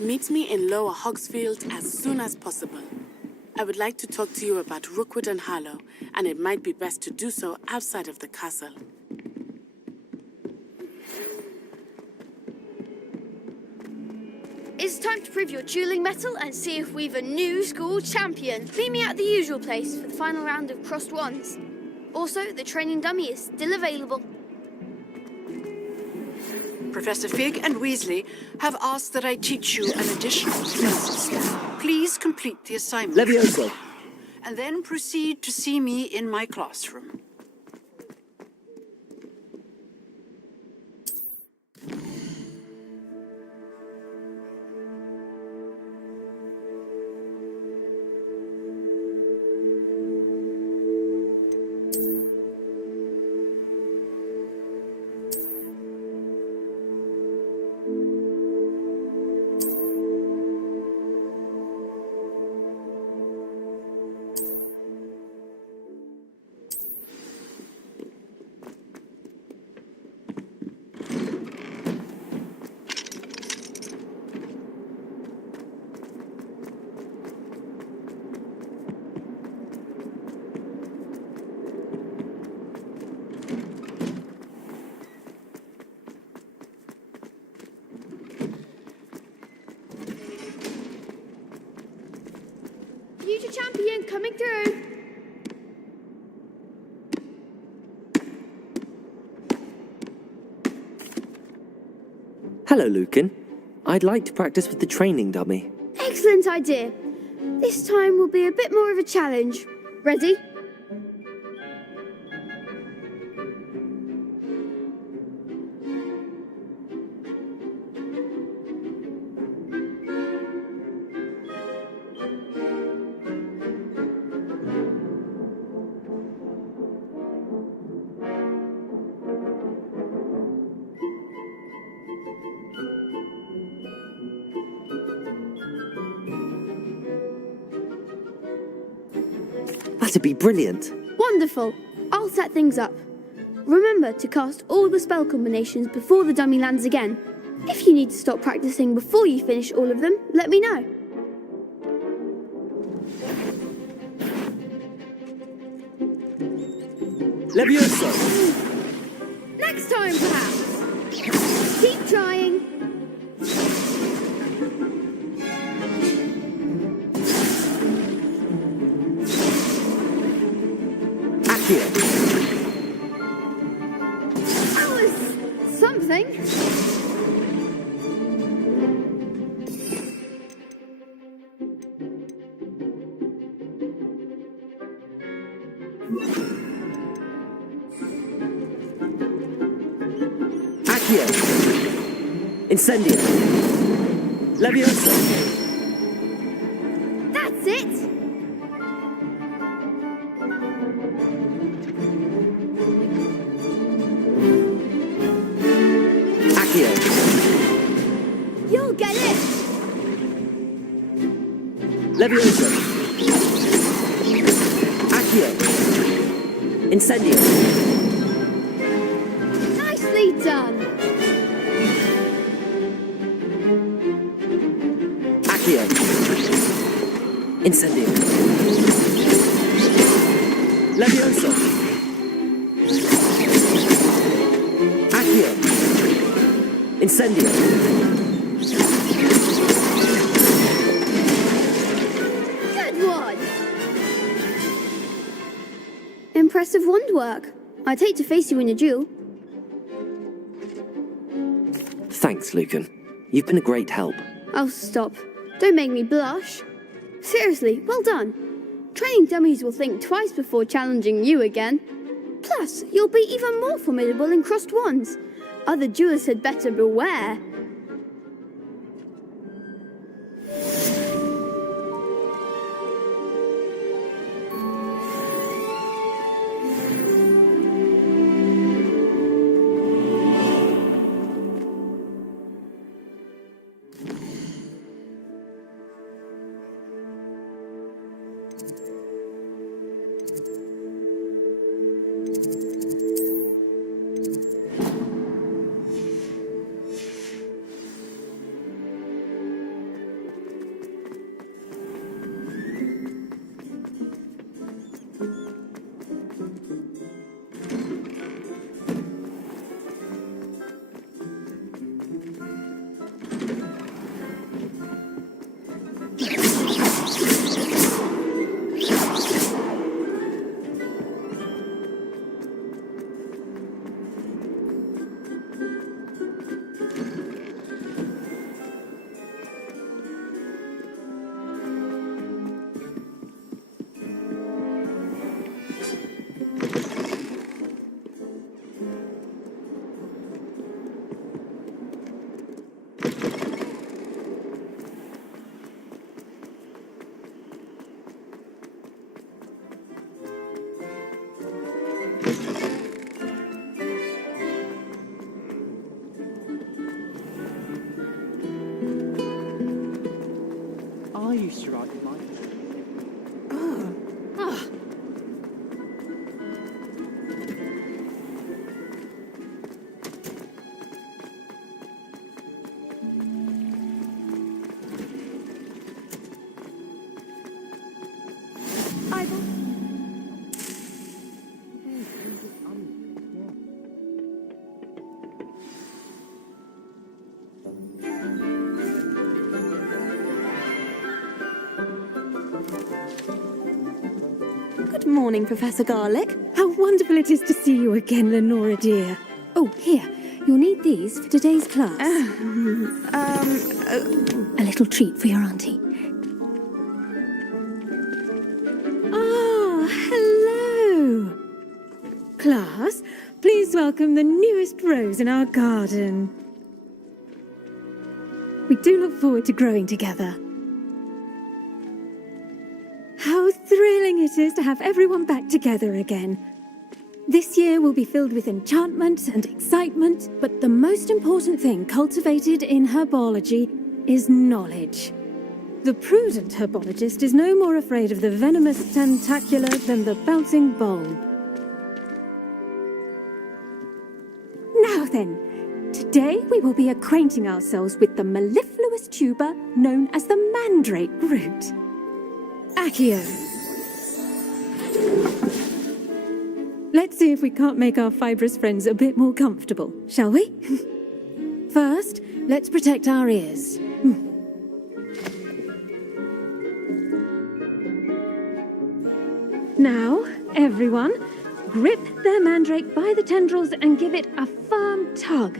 Meet me in Lower Hogsfield as soon as possible. I would like to talk to you about Rookwood and Harlow, and it might be best to do so outside of the castle. It's time to prove your dueling mettle and see if we've a new school champion. Meet me at the usual place for the final round of crossed wands. Also, the training dummy is still available. Professor Fig and Weasley have asked that I teach you an additional test. Please complete the assignment. Levioso. And then proceed to see me in my classroom. Future champion coming through. Hello, Lucan. I'd like to practice with the training dummy. Excellent idea. This time will be a bit more of a challenge. Ready? That'd be brilliant. Wonderful. I'll set things up. Remember to cast all the spell combinations before the dummy lands again. If you need to stop practicing before you finish all of them, let me know. Levioso. Next time, perhaps. Keep trying. Accio. That was something. Accio. Incendio. Levioso. That's it. Accio. You'll get it. Levioso. Accio. Incendio. Nicely done. Accio. Incendio. Levioso. Accio. Incendio. Good one. Impressive wand work. I'd hate to face you in a duel. Thanks, Lucan. You've been a great help. Oh, stop. Don't make me blush. Seriously, well done. Training dummies will think twice before challenging you again. Plus, you'll be even more formidable in crossed wands. Other duelists had better beware. Good morning, Professor Garlick. How wonderful it is to see you again, Lenora dear. Oh, here. You'll need these for today's class. A little treat for your auntie. Ah, hello. Class, please welcome the newest rose in our garden. We do look forward to growing together. How thrilling it is to have everyone back together again. This year will be filled with enchantment and excitement, but the most important thing cultivated in herbology is knowledge. The prudent herbologist is no more afraid of the venomous tentacular than the bouncing bulb. Now then, today we will be acquainting ourselves with the mellifluous tuber known as the mandrake root. Accio. Let's see if we can't make our fibrous friends a bit more comfortable, shall we? First, let's protect our ears. Now, everyone, grip their mandrake by the tendrils and give it a firm tug.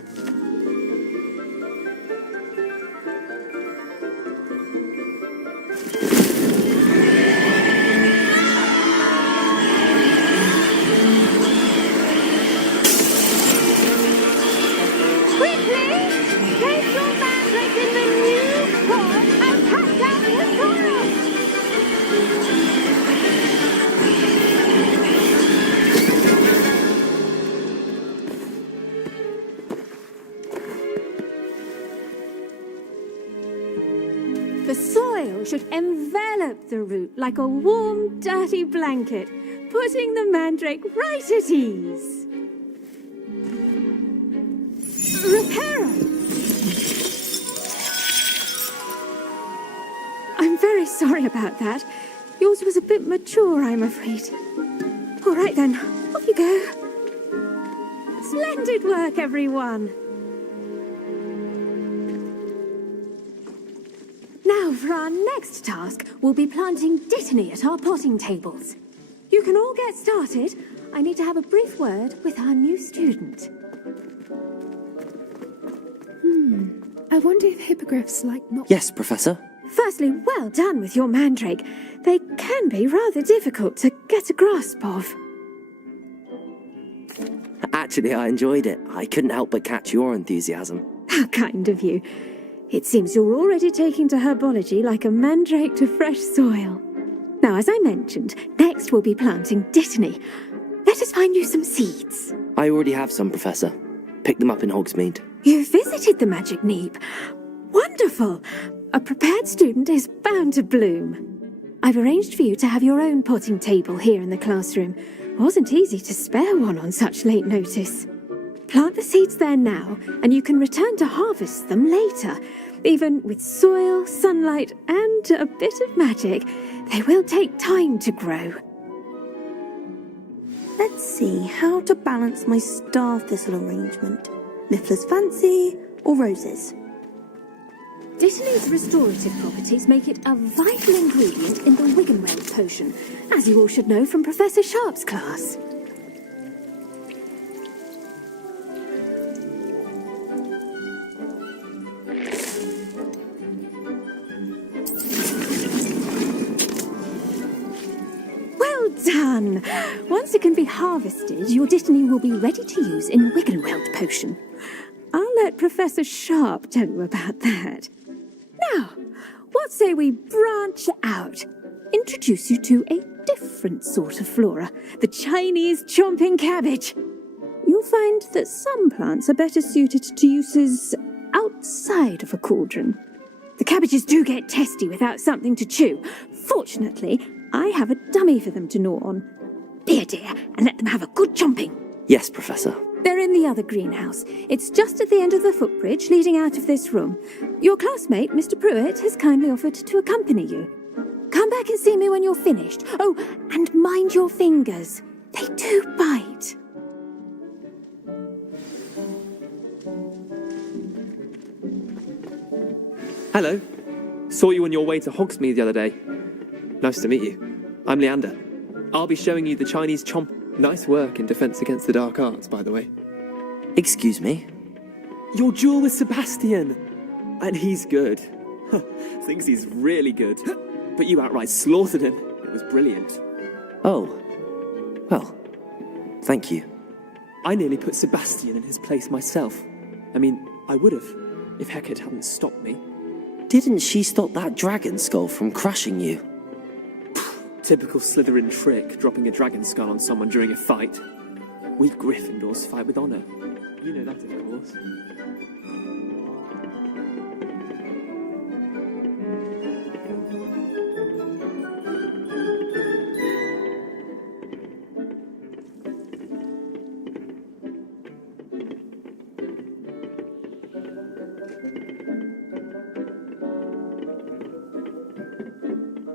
The soil should envelop the root like a warm, dirty blanket, putting the mandrake right at ease. Reparo! I'm very sorry about that. Yours was a bit mature, I'm afraid. All right then, off you go. Splendid work, everyone. Now, for our next task, we'll be planting dittany at our potting tables. You can all get started. I need to have a brief word with our new student. I wonder if hippogriffs like not... Yes, Professor. Firstly, well done with your mandrake. They can be rather difficult to get a grasp of. Actually, I enjoyed it. I couldn't help but catch your enthusiasm. How kind of you. It seems you're already taking to herbology like a mandrake to fresh soil. Now, as I mentioned, next we'll be planting dittany. Let us find you some seeds. I already have some, Professor. Picked them up in Hogsmeade. You visited the Magic Neep. Wonderful. A prepared student is bound to bloom. I've arranged for you to have your own potting table here in the classroom. It wasn't easy to spare one on such late notice. Plant the seeds there now, and you can return to harvest them later. Even with soil, sunlight, and a bit of magic, they will take time to grow. Let's see how to balance my star thistle arrangement. Niffler's fancy or roses? Dittany's restorative properties make it a vital ingredient in the Wiggenweld potion, as you all should know from Professor Sharp's class. Well done! Once it can be harvested, your dittany will be ready to use in Wiggenweld potion. I'll let Professor Sharp tell you about that. Now, what say we branch out? Introduce you to a different sort of flora, the Chinese chomping cabbage. You'll find that some plants are better suited to uses outside of a cauldron. The cabbages do get testy without something to chew. Fortunately, I have a dummy for them to gnaw on. Here, dear, and let them have a good chomping. Yes, Professor. They're in the other greenhouse. It's just at the end of the footbridge leading out of this room. Your classmate, Mr. Pruitt, has kindly offered to accompany you. Come back and see me when you're finished. Oh, and mind your fingers. They do bite. Hello. Saw you on your way to Hogsmeade the other day. Nice to meet you. I'm Leander. I'll be showing you the Chinese chomp. Nice work in Defense Against the Dark Arts, by the way. Excuse me? Your duel with Sebastian! And he's good. Thinks he's really good. But you outright slaughtered him. It was brilliant. Oh. Well, thank you. I nearly put Sebastian in his place myself. I mean, I would have, if Hecate hadn't stopped me. Didn't she stop that dragon skull from crushing you? Typical Slytherin trick, dropping a dragon skull on someone during a fight. We Gryffindors fight with honor. You know that, of course.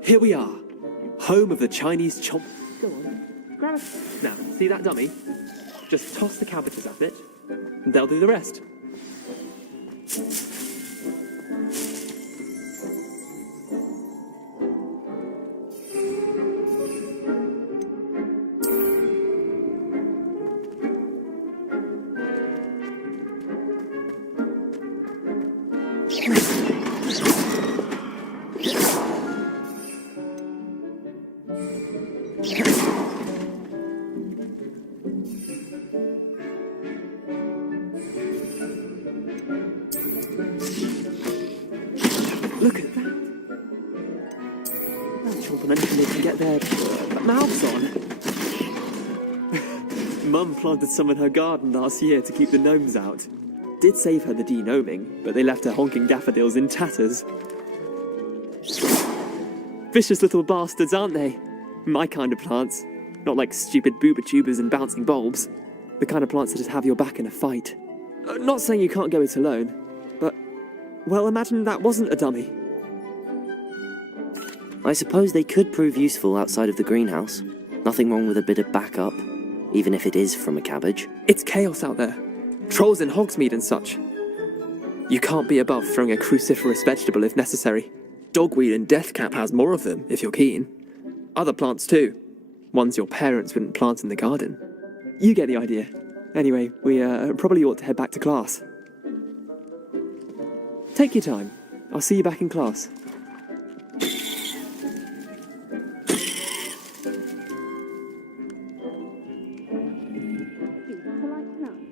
Here we are. Home of the Chinese chomp. Go on, grab it. Now, see that dummy? Just toss the cabbages at it, and they'll do the rest. Look at that. I'll chomp on anything they can get their mouths on. Mum planted some in her garden last year to keep the gnomes out. Did save her the de-gnoming, but they left her honking daffodils in tatters. Vicious little bastards, aren't they? My kind of plants. Not like stupid booba tubers and bouncing bulbs. The kind of plants that just have your back in a fight. Not saying you can't go it alone, but, well, imagine that wasn't a dummy. I suppose they could prove useful outside of the greenhouse. Nothing wrong with a bit of backup, even if it is from a cabbage. It's chaos out there. Trolls in Hogsmeade and such. You can't be above throwing a cruciferous vegetable if necessary. Dogweed and deathcap has more of them, if you're keen. Other plants too. Ones your parents wouldn't plant in the garden. You get the idea. Anyway, we probably ought to head back to class. Take your time. I'll see you back in class. Polite plants.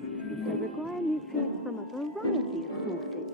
They require nutrients from a variety of sources.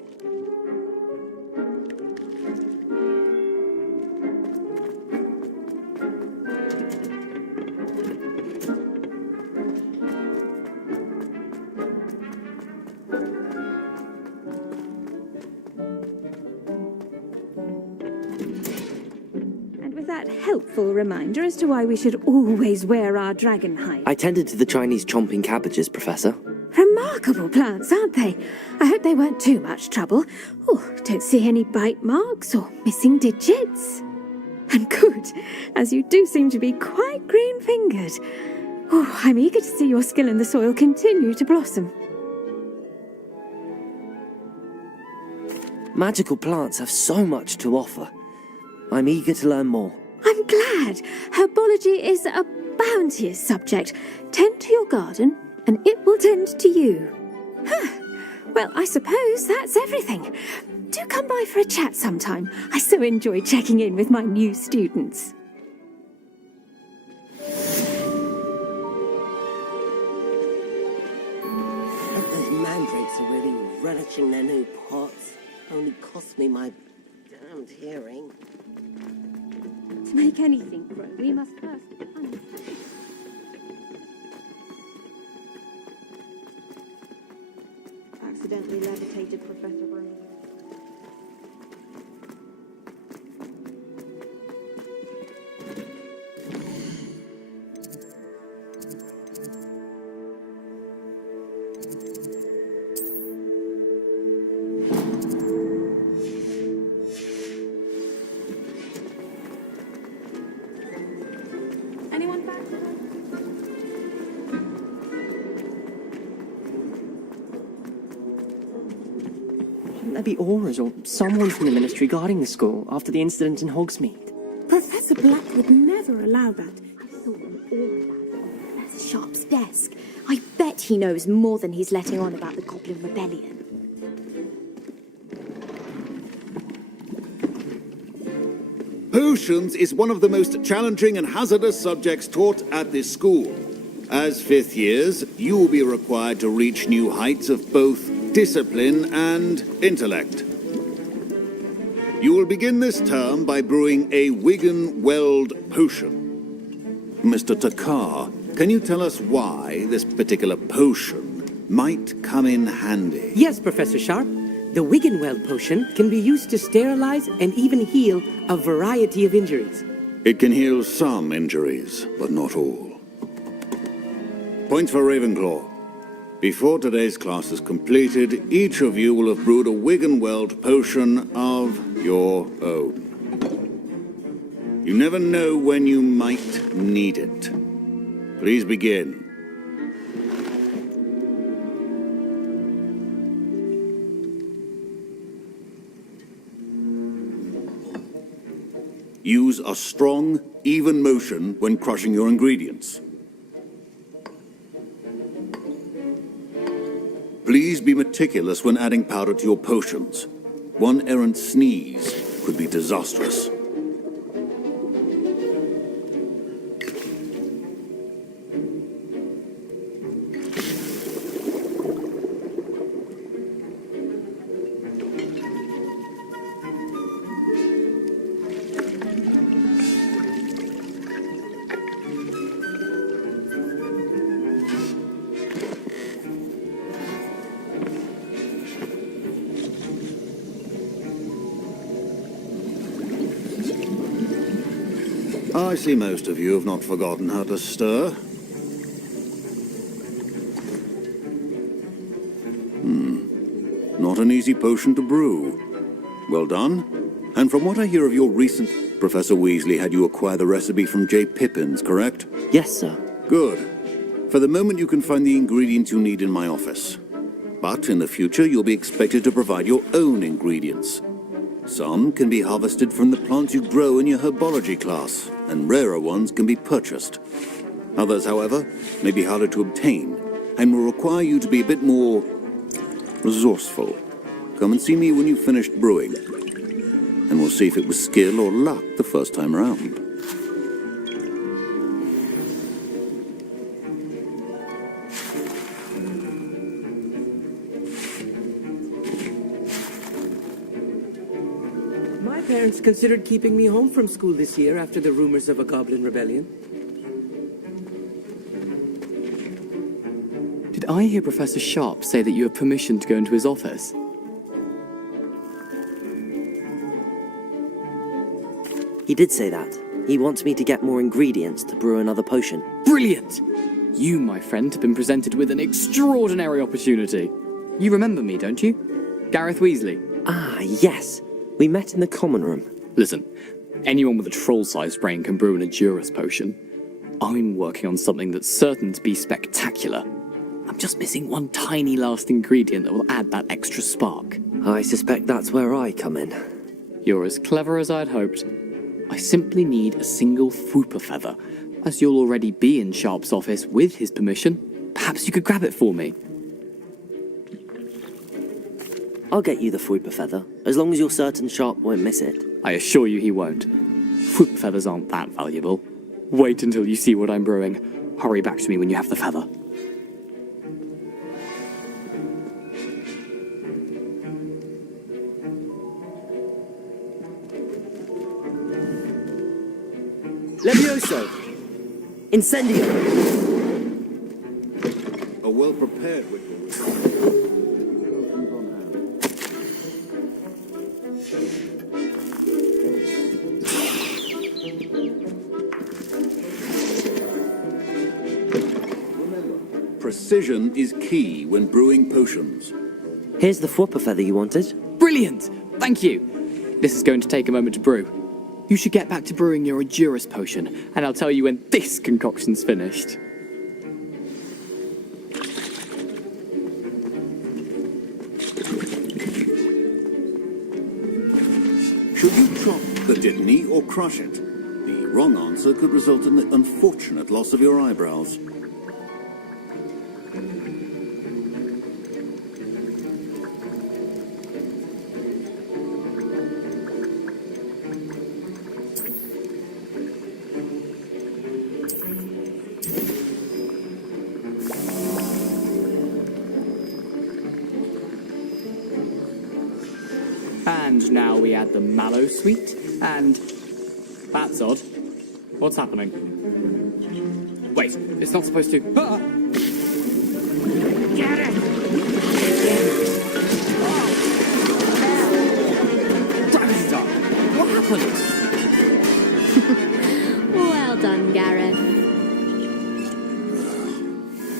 That helpful reminder as to why we should always wear our dragon hide. I tended to the Chinese chomping cabbages, Professor. Remarkable plants, aren't they? I hope they weren't too much trouble. Oh, don't see any bite marks or missing digits. And good, as you do seem to be quite green-fingered. Oh, I'm eager to see your skill in the soil continue to blossom. Magical plants have so much to offer. I'm eager to learn more. I'm glad. Herbology is a bounteous subject. Tend to your garden, and it will tend to you. Well, I suppose that's everything. Do come by for a chat sometime. I so enjoy checking in with my new students. Those mandrakes are really relishing their new pots. Only cost me my damned hearing. To make anything grow, we must first understand. Accidentally levitated Professor Broom. Shouldn't there be auras or someone from the ministry guarding the school after the incident in Hogsmeade? Professor Black would never allow that. I saw them all about it on Professor Sharp's desk. I bet he knows more than he's letting on about the Goblin Rebellion. Potions is one of the most challenging and hazardous subjects taught at this school. As fifth years, you will be required to reach new heights of both discipline and intellect. You will begin this term by brewing a Wigan-Weld potion. Mr. Takar, can you tell us why this particular potion might come in handy? Yes, Professor Sharp. The Wiggenweld potion can be used to sterilize and even heal a variety of injuries. It can heal some injuries, but not all. Point for Ravenclaw. Before today's class is completed, each of you will have brewed a Wiggenweld potion of your own. You never know when you might need it. Please begin. Use a strong, even motion when crushing your ingredients. Please be meticulous when adding powder to your potions. One errant sneeze could be disastrous. I see most of you have not forgotten how to stir. Not an easy potion to brew. Well done. And from what I hear of your recent... Professor Weasley had you acquire the recipe from J. Pippin's, correct? Yes, sir. Good. For the moment you can find the ingredients you need in my office. But in the future you'll be expected to provide your own ingredients. Some can be harvested from the plants you grow in your herbology class, and rarer ones can be purchased. Others, however, may be harder to obtain, and will require you to be a bit more resourceful. Come and see me when you've finished brewing, and we'll see if it was skill or luck the first time around. My parents considered keeping me home from school this year after the rumors of a Goblin Rebellion. Did I hear Professor Sharp say that you have permission to go into his office? He did say that. He wants me to get more ingredients to brew another potion. Brilliant! You, my friend, have been presented with an extraordinary opportunity. You remember me, don't you? Gareth Weasley. Ah, yes. We met in the common room. Listen, anyone with a troll-sized brain can brew an Edurus potion. I'm working on something that's certain to be spectacular. I'm just missing one tiny last ingredient that will add that extra spark. I suspect that's where I come in. You're as clever as I'd hoped. I simply need a single Fwooper feather. As you'll already be in Sharp's office with his permission, perhaps you could grab it for me. I'll get you the Fwooper feather, as long as you're certain Sharp won't miss it. I assure you he won't. Fwooper feathers aren't that valuable. Wait until you see what I'm brewing. Hurry back to me when you have the feather. Levioso! Incendio! A well-prepared ritual. Precision is key when brewing potions. Here's the Fwooper feather you wanted. Brilliant! Thank you! This is going to take a moment to brew. You should get back to brewing your Edurus potion, and I'll tell you when this concoction's finished. Should you chop the Dittany or crush it? The wrong answer could result in the unfortunate loss of your eyebrows. And now we add the mallow sweet, and that's odd. What's happening? Wait, it's not supposed to. Ah! Get it! Dragstar! What happened? Well done, Gareth.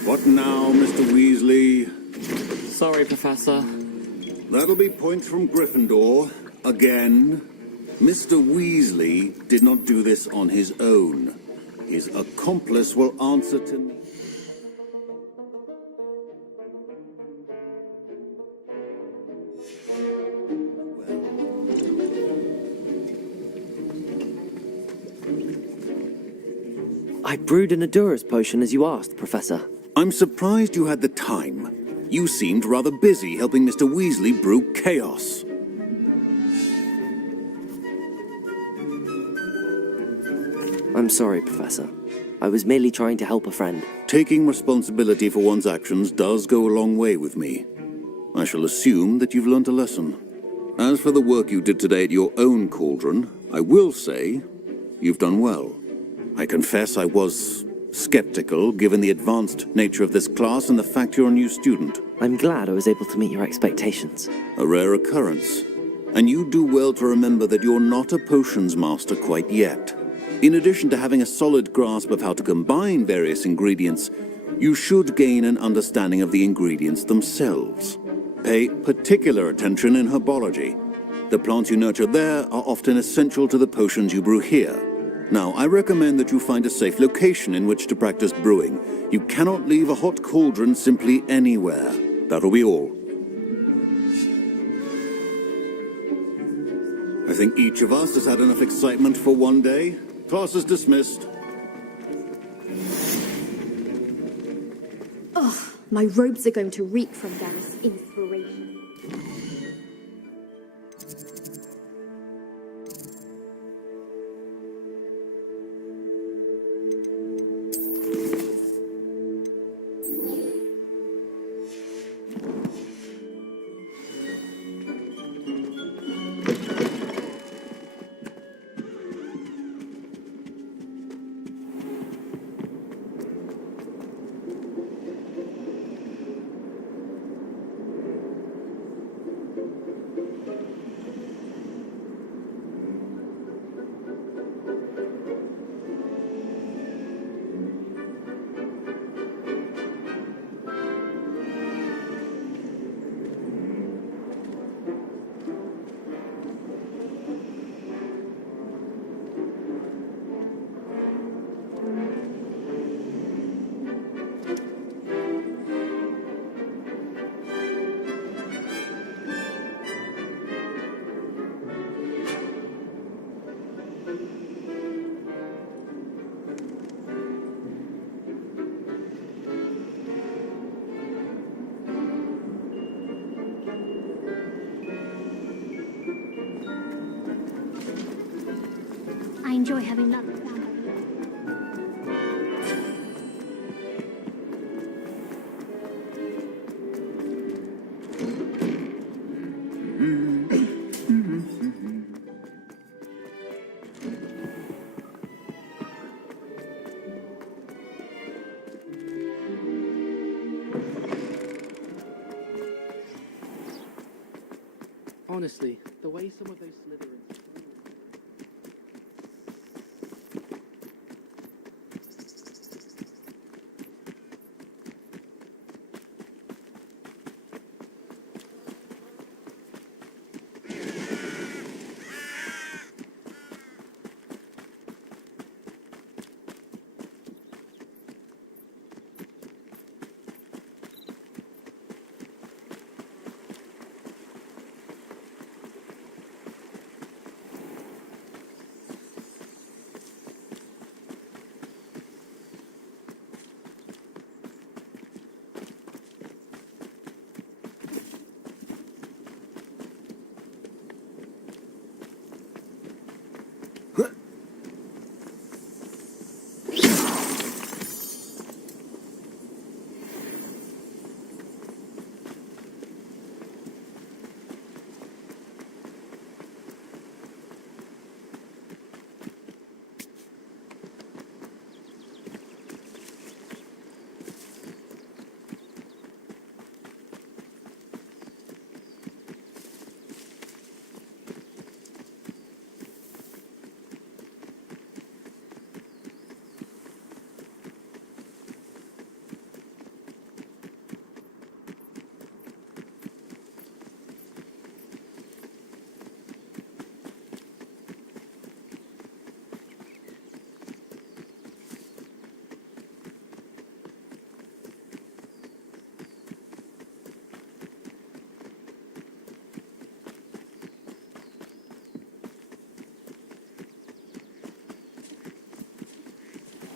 What now, Mr. Weasley? Sorry, Professor. That'll be points from Gryffindor. Again. Mr. Weasley did not do this on his own. His accomplice will answer to me. I brewed an Adurus potion as you asked, Professor. I'm surprised you had the time. You seemed rather busy helping Mr. Weasley brew chaos. I'm sorry, Professor. I was merely trying to help a friend. Taking responsibility for one's actions does go a long way with me. I shall assume that you've learnt a lesson. As for the work you did today at your own cauldron, I will say you've done well. I confess I was skeptical, given the advanced nature of this class and the fact you're a new student. I'm glad I was able to meet your expectations. A rare occurrence. And you do well to remember that you're not a potions master quite yet. In addition to having a solid grasp of how to combine various ingredients, you should gain an understanding of the ingredients themselves. Pay particular attention in herbology. The plants you nurture there are often essential to the potions you brew here. Now, I recommend that you find a safe location in which to practice brewing. You cannot leave a hot cauldron simply anywhere. That'll be all. I think each of us has had enough excitement for one day. Class is dismissed. Ugh, my robes are going to reek from Gareth's inspiration. I enjoy having lunch. Honestly, the way some of those Slytherins...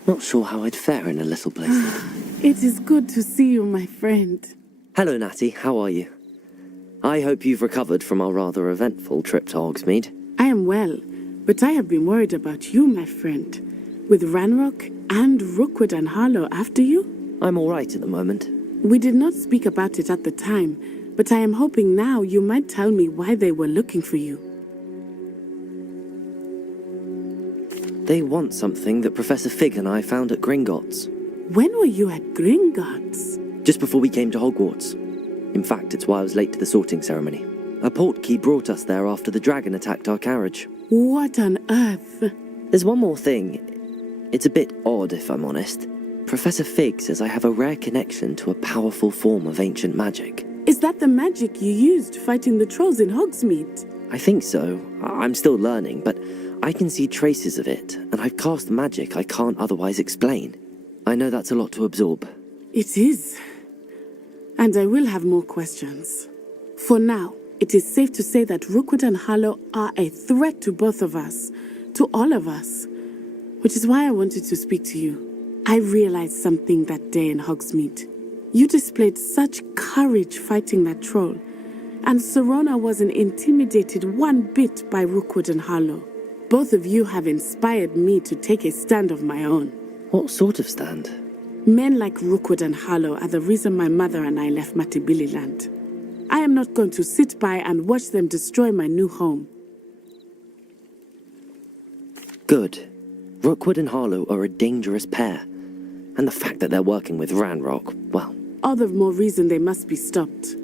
Not sure how I'd fare in a little place like that. It is good to see you, my friend. Hello, Natty. How are you? I hope you've recovered from our rather eventful trip to Hogsmeade. I am well, but I have been worried about you, my friend. With Ranrock and Rookwood and Harlow after you? I'm all right at the moment. We did not speak about it at the time, but I am hoping now you might tell me why they were looking for you. They want something that Professor Fig and I found at Gringotts. When were you at Gringotts? Just before we came to Hogwarts. In fact, it's why I was late to the sorting ceremony. A portkey brought us there after the dragon attacked our carriage. What on earth? There's one more thing. It's a bit odd, if I'm honest. Professor Fig says I have a rare connection to a powerful form of ancient magic. Is that the magic you used fighting the trolls in Hogsmeade? I think so. I'm still learning, but I can see traces of it, and I've cast magic I can't otherwise explain. I know that's a lot to absorb. It is. And I will have more questions. For now, it is safe to say that Rookwood and Harlow are a threat to both of us, to all of us, which is why I wanted to speak to you. I realized something that day in Hogsmeade. You displayed such courage fighting that troll, and Serona wasn't intimidated one bit by Rookwood and Harlow. Both of you have inspired me to take a stand of my own. What sort of stand? Men like Rookwood and Harlow are the reason my mother and I left Matabeleland. I am not going to sit by and watch them destroy my new home. Good. Rookwood and Harlow are a dangerous pair. And the fact that they're working with Ranrock, well... All the more reason they must be stopped.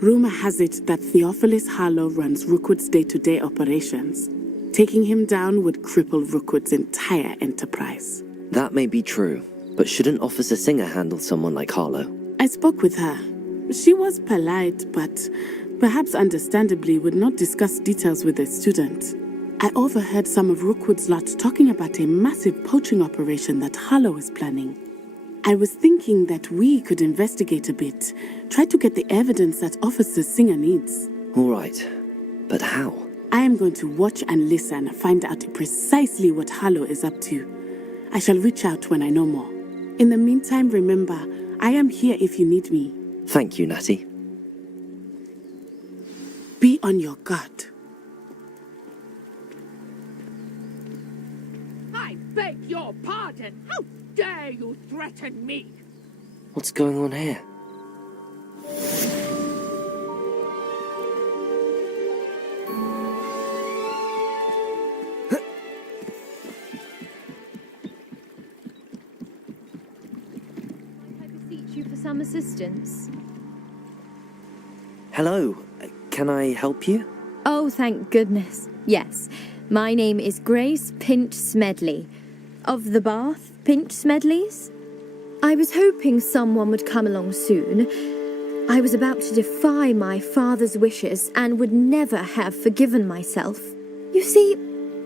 Rumor has it that Theophilus Harlow runs Rookwood's day-to-day operations. Taking him down would cripple Rookwood's entire enterprise. That may be true, but shouldn't Officer Singer handle someone like Harlow? I spoke with her. She was polite, but perhaps understandably would not discuss details with a student. I overheard some of Rookwood's lot talking about a massive poaching operation that Harlow is planning. I was thinking that we could investigate a bit, try to get the evidence that Officer Singer needs. All right, but how? I am going to watch and listen, find out precisely what Harlow is up to. I shall reach out when I know more. In the meantime, remember, I am here if you need me. Thank you, Natty. Be on your guard. I beg your pardon. How dare you threaten me? What's going on here? You for some assistance? Hello. Can I help you? Oh, thank goodness. Yes. My name is Grace Pinch Smedley. Of the Bath Pinch Smedleys? I was hoping someone would come along soon. I was about to defy my father's wishes and would never have forgiven myself. You see,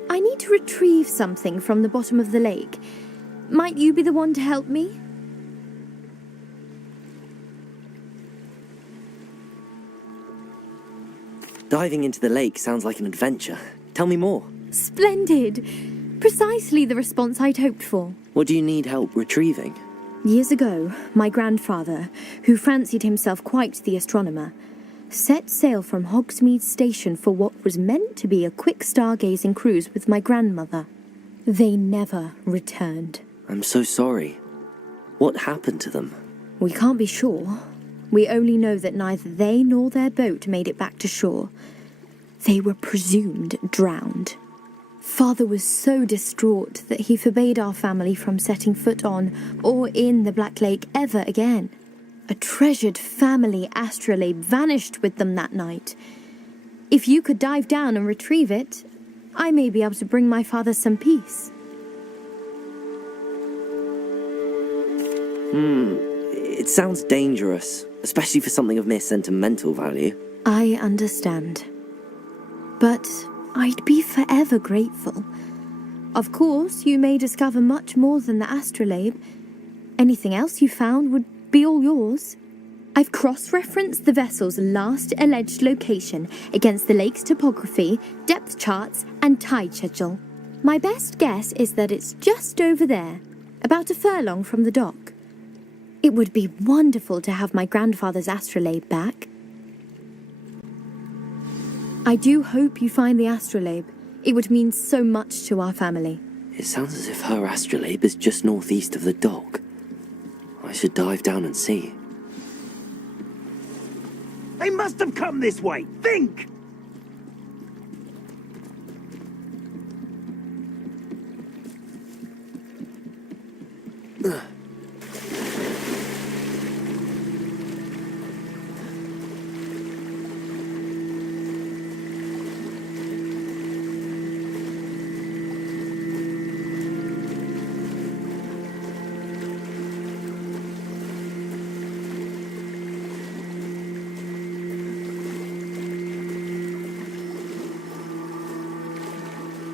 I need to retrieve something from the bottom of the lake. Might you be the one to help me? Diving into the lake sounds like an adventure. Tell me more. Splendid! Precisely the response I'd hoped for. What do you need help retrieving? Years ago, my grandfather, who fancied himself quite the astronomer, set sail from Hogsmeade Station for what was meant to be a quick stargazing cruise with my grandmother. They never returned. I'm so sorry. What happened to them? We can't be sure. We only know that neither they nor their boat made it back to shore. They were presumed drowned. Father was so distraught that he forbade our family from setting foot on or in the Black Lake ever again. A treasured family astrolabe vanished with them that night. If you could dive down and retrieve it, I may be able to bring my father some peace. It sounds dangerous, especially for something of mere sentimental value. I understand. But I'd be forever grateful. Of course, you may discover much more than the astrolabe. Anything else you found would be all yours. I've cross-referenced the vessel's last alleged location against the lake's topography, depth charts, and tide schedule. My best guess is that it's just over there. about a furlong from the dock. It would be wonderful to have my grandfather's astrolabe back. I do hope you find the astrolabe. It would mean so much to our family. It sounds as if her astrolabe is just northeast of the dock. I should dive down and see. They must have come this way. Think!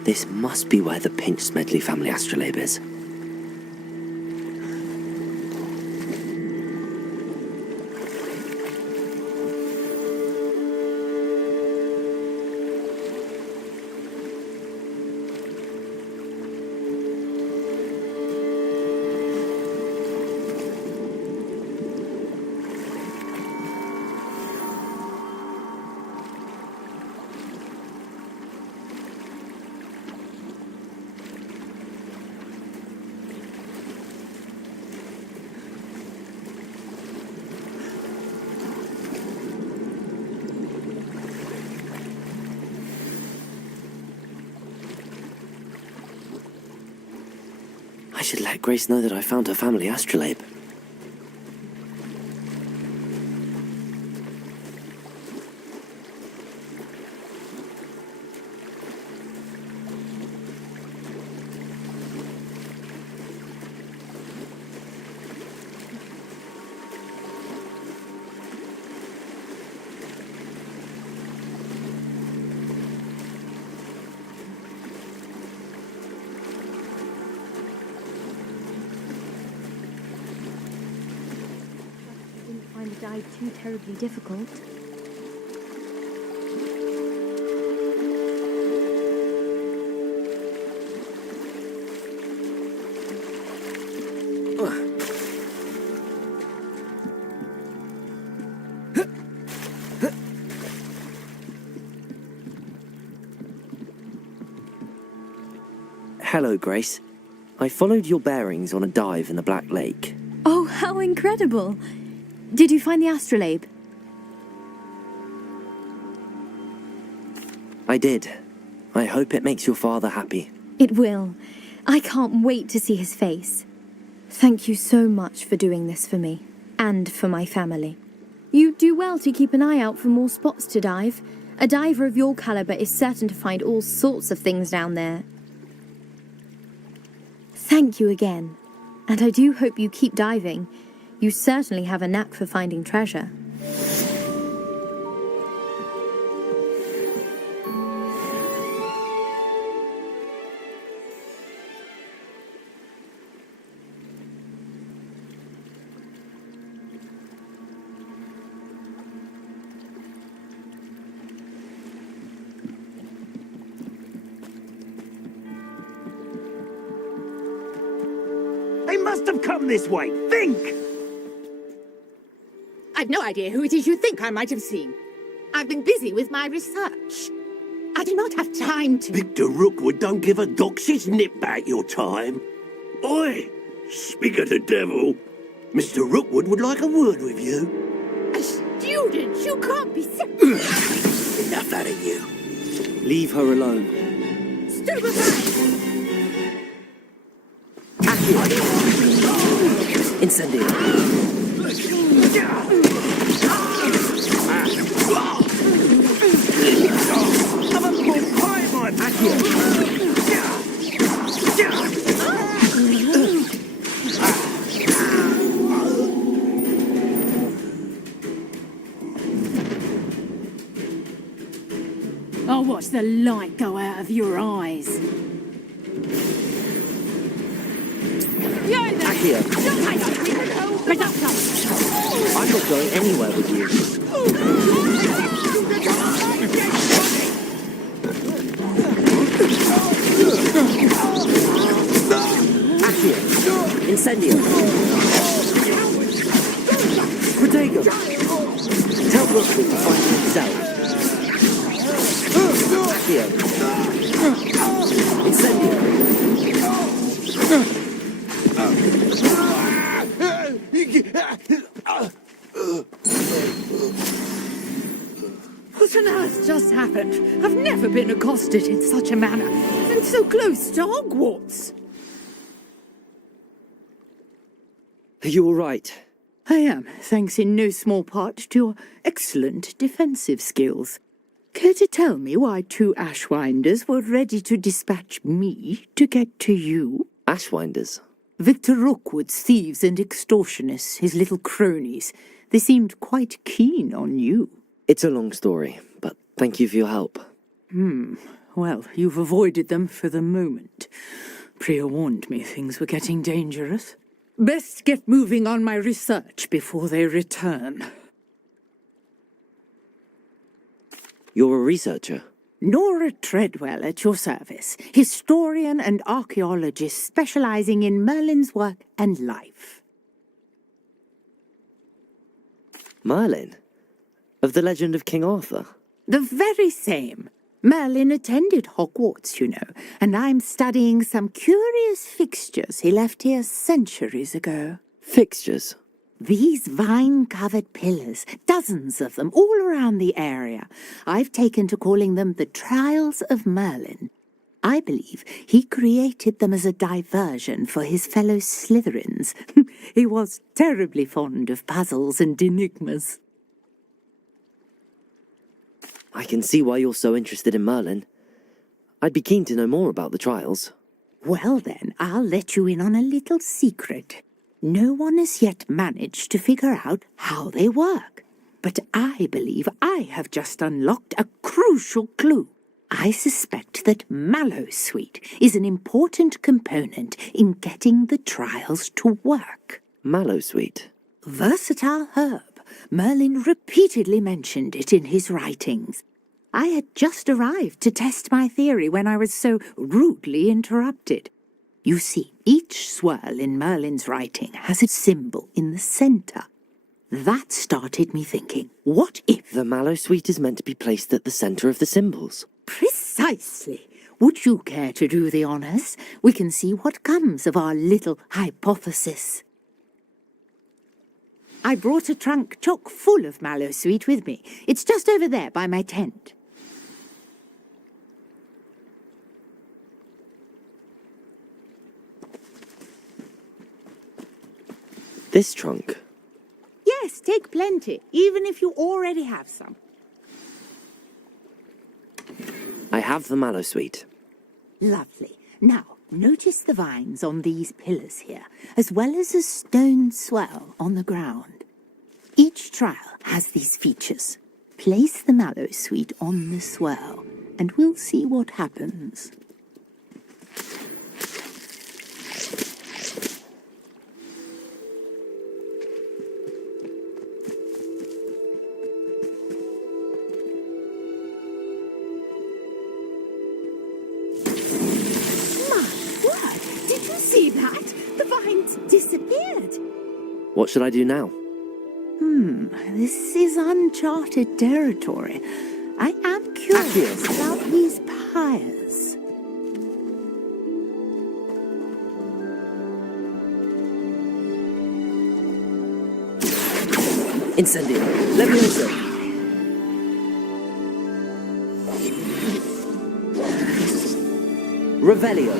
This must be where the Pinch Smedley family astrolabe is. I should let Grace know that I found her family astrolabe. Dive too terribly difficult. Hello, Grace. I followed your bearings on a dive in the Black Lake. Oh, how incredible! Did you find the astrolabe? I did. I hope it makes your father happy. It will. I can't wait to see his face. Thank you so much for doing this for me, and for my family. You do well to keep an eye out for more spots to dive. A diver of your caliber is certain to find all sorts of things down there. Thank you again, and I do hope you keep diving. You certainly have a knack for finding treasure. They must have come this way. Think! I've no idea who it is you think I might have seen. I've been busy with my research. I do not have time to... Victor Rookwood don't give a doxy's nip back your time. Oi! Speak of the devil. Mr. Rookwood would like a word with you. A student? You can't be Enough out of you. Leave her alone. Stupefy! Incendio. I'll watch the light go out of your eyes. Accio. I'm not going anywhere with you. Accio. Accio. Incendio. What on earth just happened? I've never been accosted in such a manner, and so close to Hogwarts. Are you all right? I am, thanks in no small part to your excellent defensive skills. Care to tell me why 2 Ashwinders were ready to dispatch me to get to you? Ashwinders? Victor Rookwood's thieves and extortionists, his little cronies. They seemed quite keen on you. It's a long story, but thank you for your help. Well, you've avoided them for the moment. Priya warned me things were getting dangerous. Best get moving on my research before they return. You're a researcher? Nora Treadwell at your service, historian and archaeologist specializing in Merlin's work and life. Merlin? Of the legend of King Arthur? The very same. Merlin attended Hogwarts, you know, and I'm studying some curious fixtures he left here centuries ago. Fixtures? These vine-covered pillars, dozens of them, all around the area. I've taken to calling them the Trials of Merlin. I believe he created them as a diversion for his fellow Slytherins. He was terribly fond of puzzles and enigmas. I can see why you're so interested in Merlin. I'd be keen to know more about the trials. Well then, I'll let you in on a little secret. No one has yet managed to figure out how they work. But I believe I have just unlocked a crucial clue. I suspect that Mallowsweet is an important component in getting the trials to work. Mallowsweet? Versatile herb. Merlin repeatedly mentioned it in his writings. I had just arrived to test my theory when I was so rudely interrupted. You see, each swirl in Merlin's writing has a symbol in the centre. That started me thinking, what if... The Mallowsweet is meant to be placed at the centre of the symbols. Precisely. Would you care to do the honours? We can see what comes of our little hypothesis. I brought a trunk chock full of Mallowsweet with me. It's just over there by my tent. This trunk? Yes, take plenty, even if you already have some. I have the Mallowsweet. Lovely. Now, notice the vines on these pillars here, as well as a stone swell on the ground. Each trial has these features. Place the Mallowsweet on the swell, and we'll see what happens. Did you see that? The vines disappeared. What should I do now? This is uncharted territory. I am curious about these pyres. Incendio. Levioso. Revelio.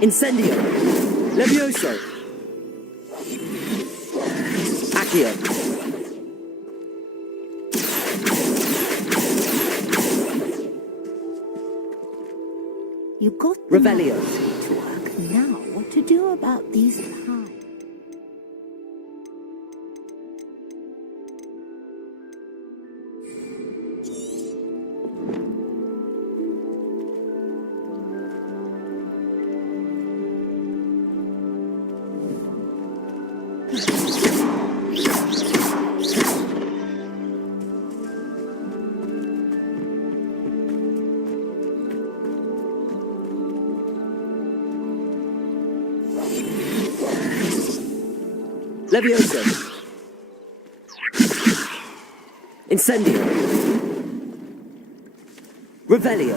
Incendio. Levioso. Accio. You got the Revelio. Mallowsweet to work. Now, what to do about these pyres? Levioso. Incendio. Revelio.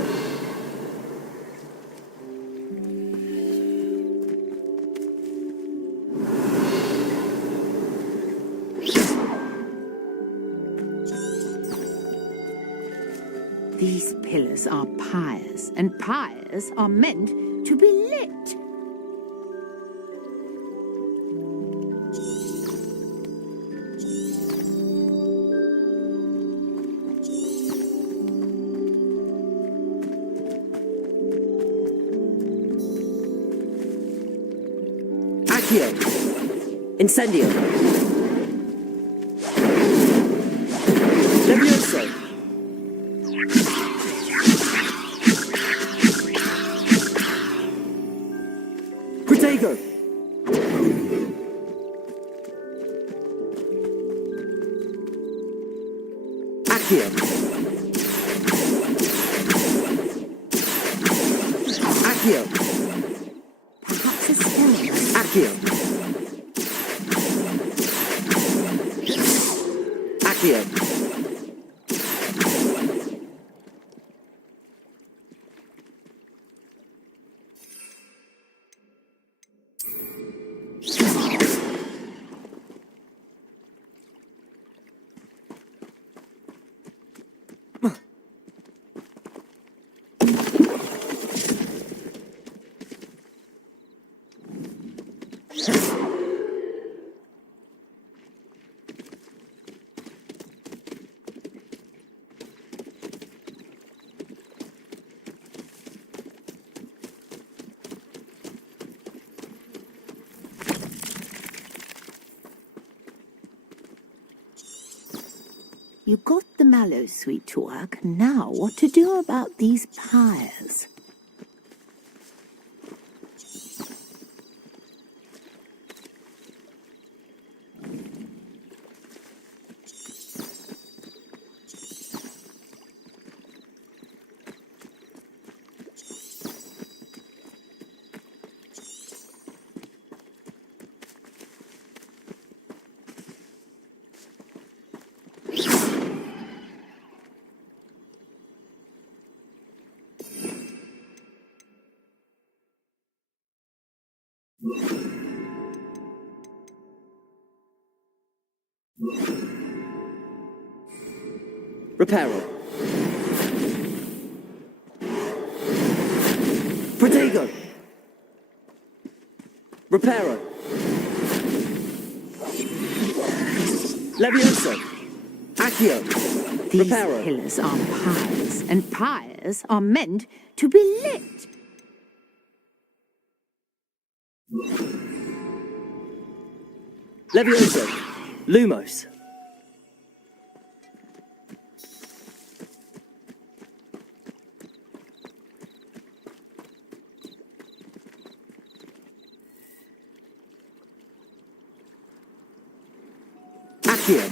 These pillars are pyres, and pyres are meant to be lit. Accio. Incendio. Levioso. Protego. Accio. Accio. Perhaps a spell. Accio. Accio. You got the mallow sweet to work. Now what to do about these pyres? Reparo. Protego. Reparo. Levioso. Accio. These Reparo. pillars are pyres, and pyres are meant to be lit. Levioso. Lumos. Accio.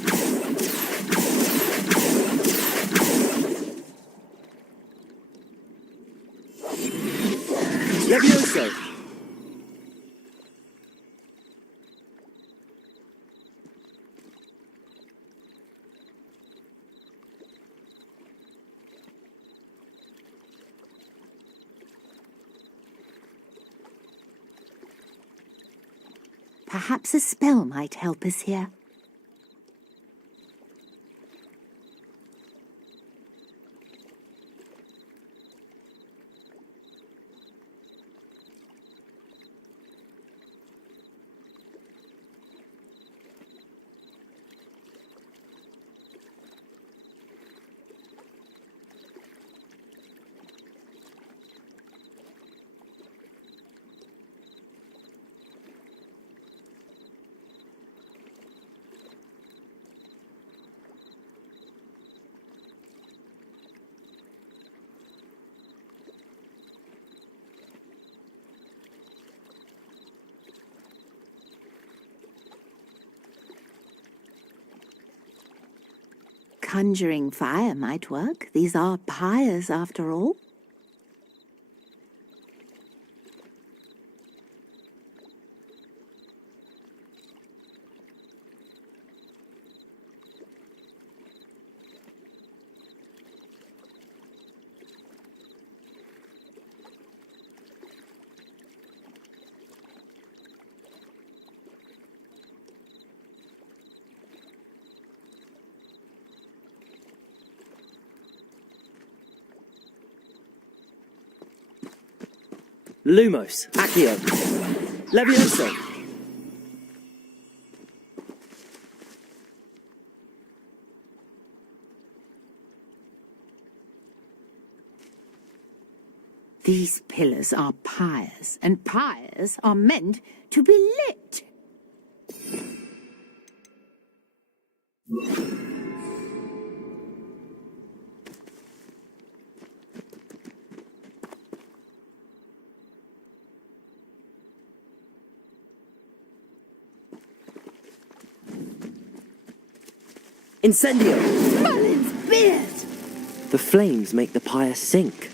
Levioso. Perhaps a spell might help us here. Conjuring fire might work. These are pyres, after all. Lumos. Accio. Levioso. These pillars are pyres, and pyres are meant to be lit. Incendio! Merlin's beard! The flames make the pyre sink.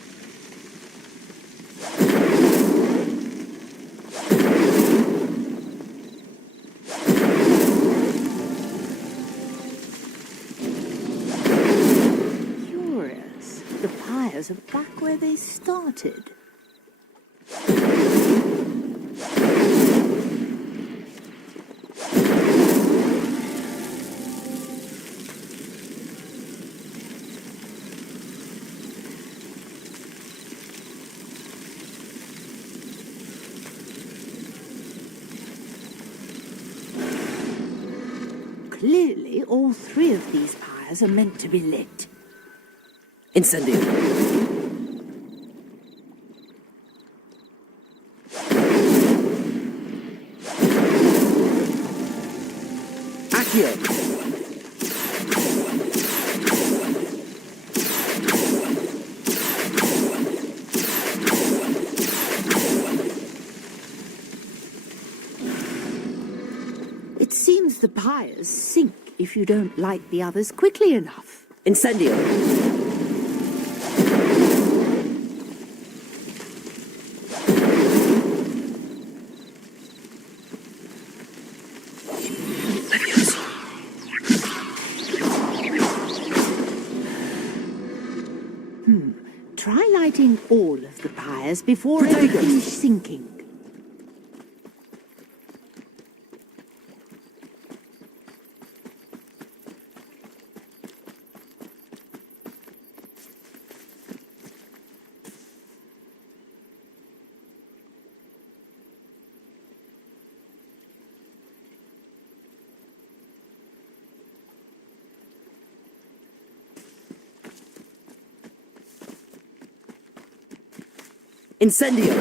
Curious. The pyres are back where they started. Clearly, all three of these pyres are meant to be lit. Incendio. Accio. It seems the pyres sink if you don't light the others quickly enough. Incendio. Try lighting all of the pyres before everything's sinking. Incendio!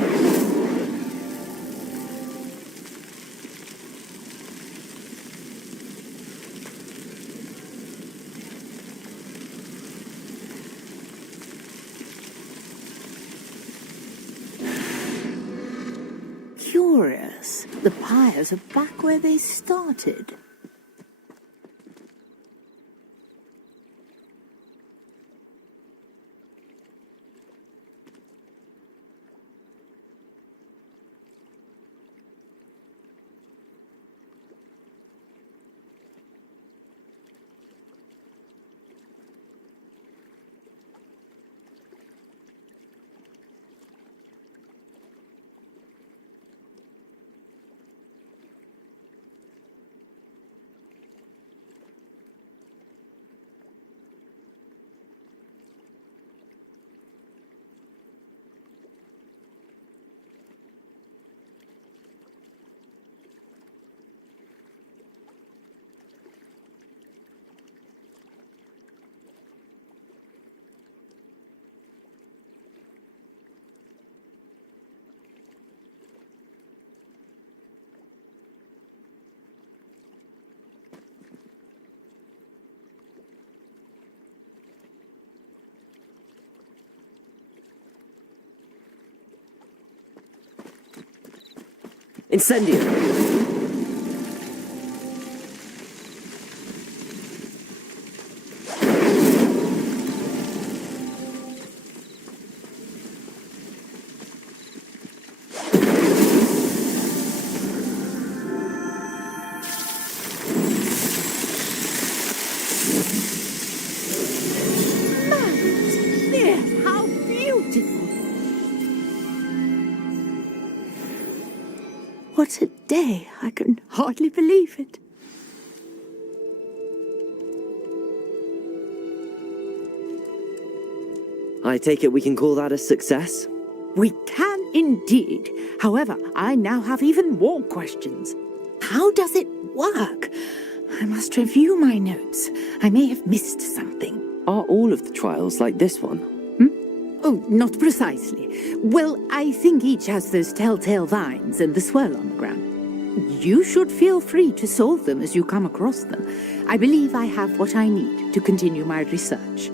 Curious. The pyres are back where they started. Incendio! There, how beautiful! What a day! I can hardly believe it. I take it we can call that a success? We can indeed. However, I now have even more questions. How does it work? I must review my notes. I may have missed something. Are all of the trials like this one? Oh, not precisely. Well, I think each has those telltale vines and the swirl on the ground. You should feel free to solve them as you come across them. I believe I have what I need to continue my research.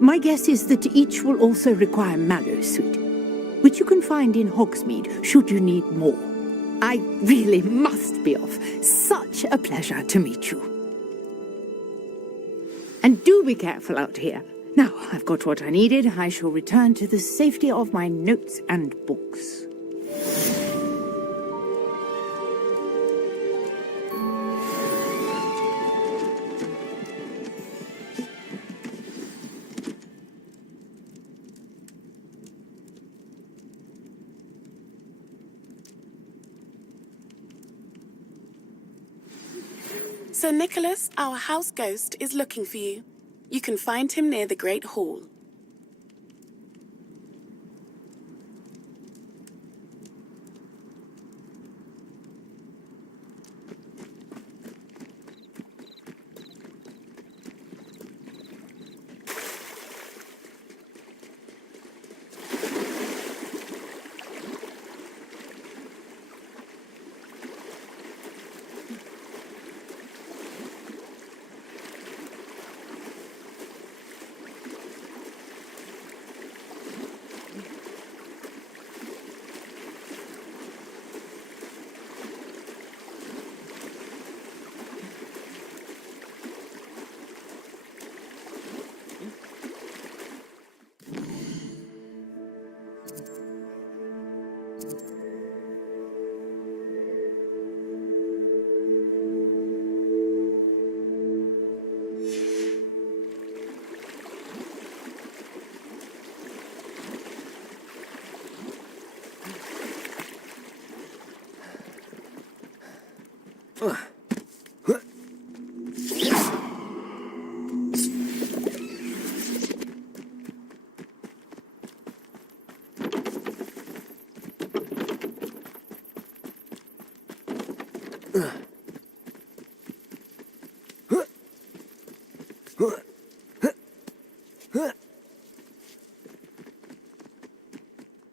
My guess is that each will also require Mallowsweet, which you can find in Hogsmeade should you need more. I really must be off. Such a pleasure to meet you. And do be careful out here. Now, I've got what I needed. I shall return to the safety of my notes and books. Sir Nicholas, our house ghost, is looking for you. You can find him near the Great Hall.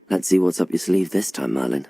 Let's see what's up your sleeve this time, Merlin.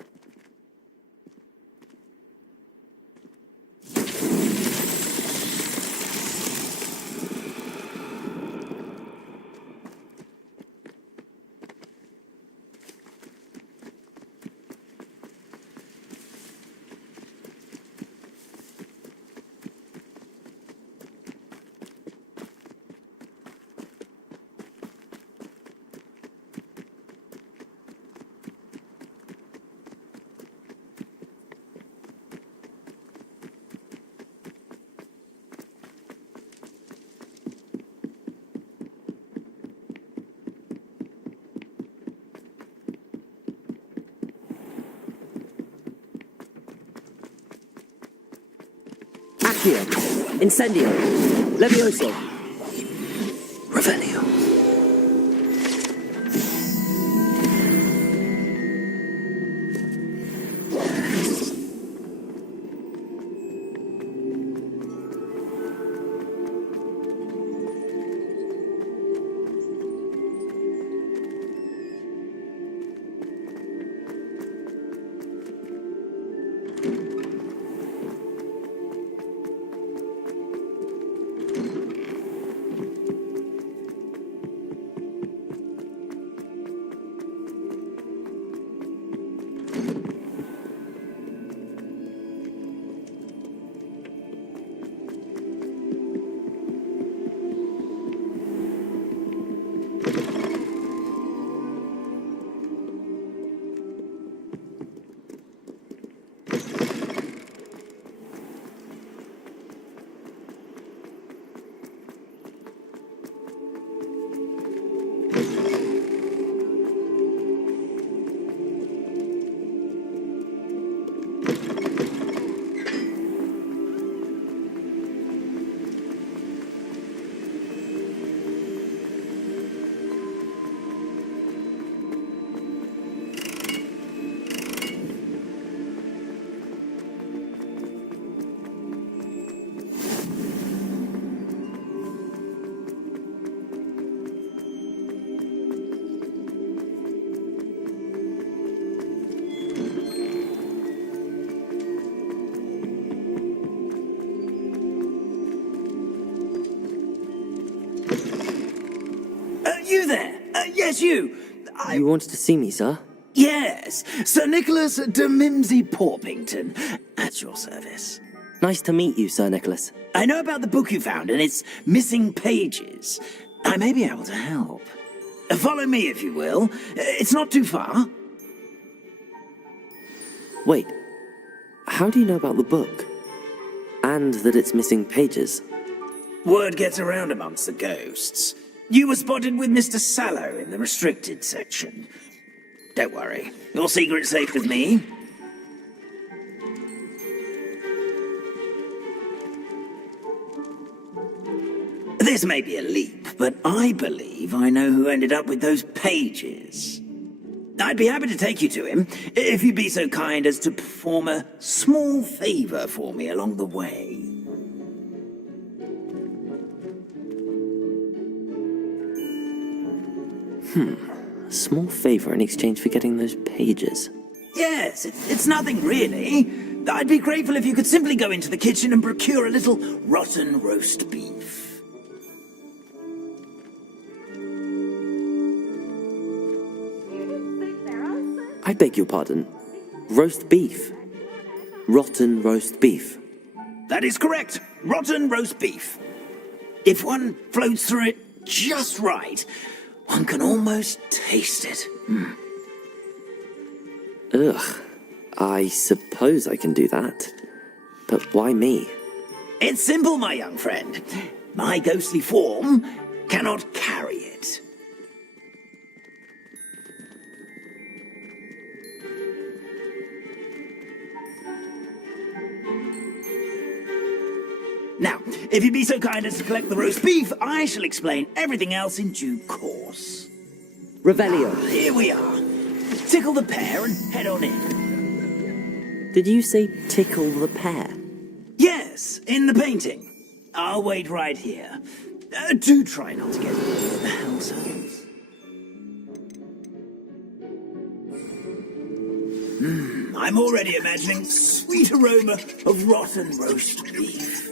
Accio, Incendio, Levioso. Revelio. Yes, you! You wanted to see me, sir? Yes, Sir Nicholas de Mimsy Porpington, at your service. Nice to meet you, Sir Nicholas. I know about the book you found and its missing pages. I may be able to help. Follow me, if you will. It's not too far. Wait, how do you know about the book? And that it's missing pages? Word gets around amongst the ghosts. You were spotted with Mr. Sallow in the restricted section. Don't worry, your secret's safe with me. This may be a leap, but I believe I know who ended up with those pages. I'd be happy to take you to him, if you'd be so kind as to perform a small favor for me along the way. A small favor in exchange for getting those pages. Yes, it's nothing really. I'd be grateful if you could simply go into the kitchen and procure a little rotten roast beef. I beg your pardon. Roast beef. Rotten roast beef. That is correct. Rotten roast beef. If one floats through it just right, one can almost taste it. Ugh. I suppose I can do that. But why me? It's simple, my young friend. My ghostly form cannot carry it. Now, if you'd be so kind as to collect the roast beef, I shall explain everything else in due course. Revelio. Here we are. Tickle the pear and head on in. Did you say tickle the pear? Yes, in the painting. I'll wait right here. Do try not to get the house elves. I'm already imagining sweet aroma of rotten roast beef.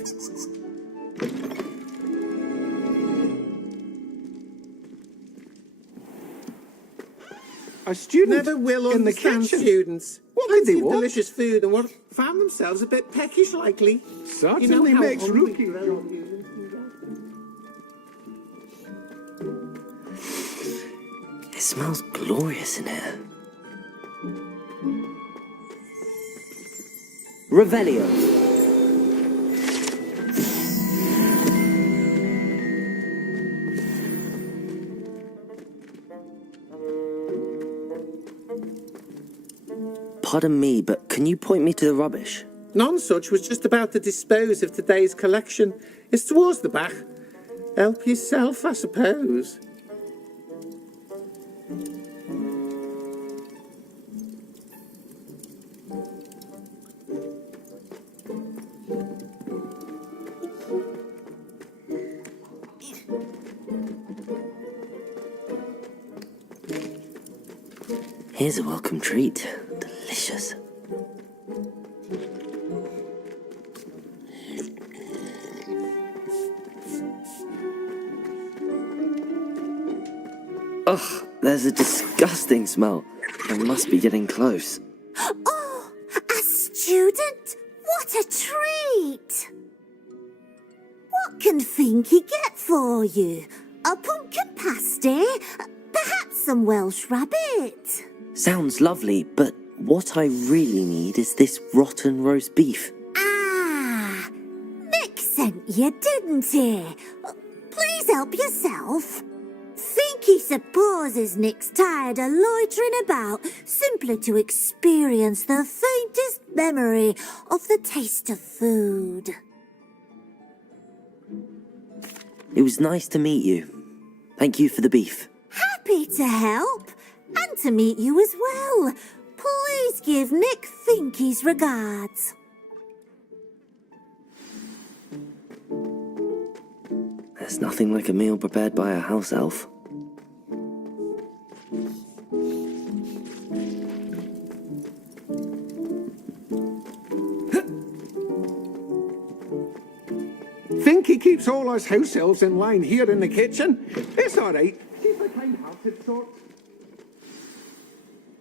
A student never will in the understand kitchen. students. What did they want? Delicious food and what found themselves a bit peckish, likely. Certainly makes rookie. It smells glorious in here. Revelio. Pardon me, but can you point me to the rubbish? Nonsuch was just about to dispose of today's collection. It's towards the back. Help yourself, I suppose. Here's a welcome treat. Delicious. Ugh, there's a disgusting smell. I must be getting close. Oh, a student? What a treat! What can Finky get for you? A pumpkin pasty? Perhaps some Welsh rabbit? Sounds lovely, but what I really need is this rotten roast beef. Ah, Nick sent you, didn't he? Please help yourself. Finky supposes Nick's tired of loitering about simply to experience the faintest memory of the taste of food. It was nice to meet you. Thank you for the beef. Happy to help, and to meet you as well. Please give Nick Finky's regards. There's nothing like a meal prepared by a house elf. Finky keeps all us house elves in line here in the kitchen. It's all right. He least a kind-hearted sort.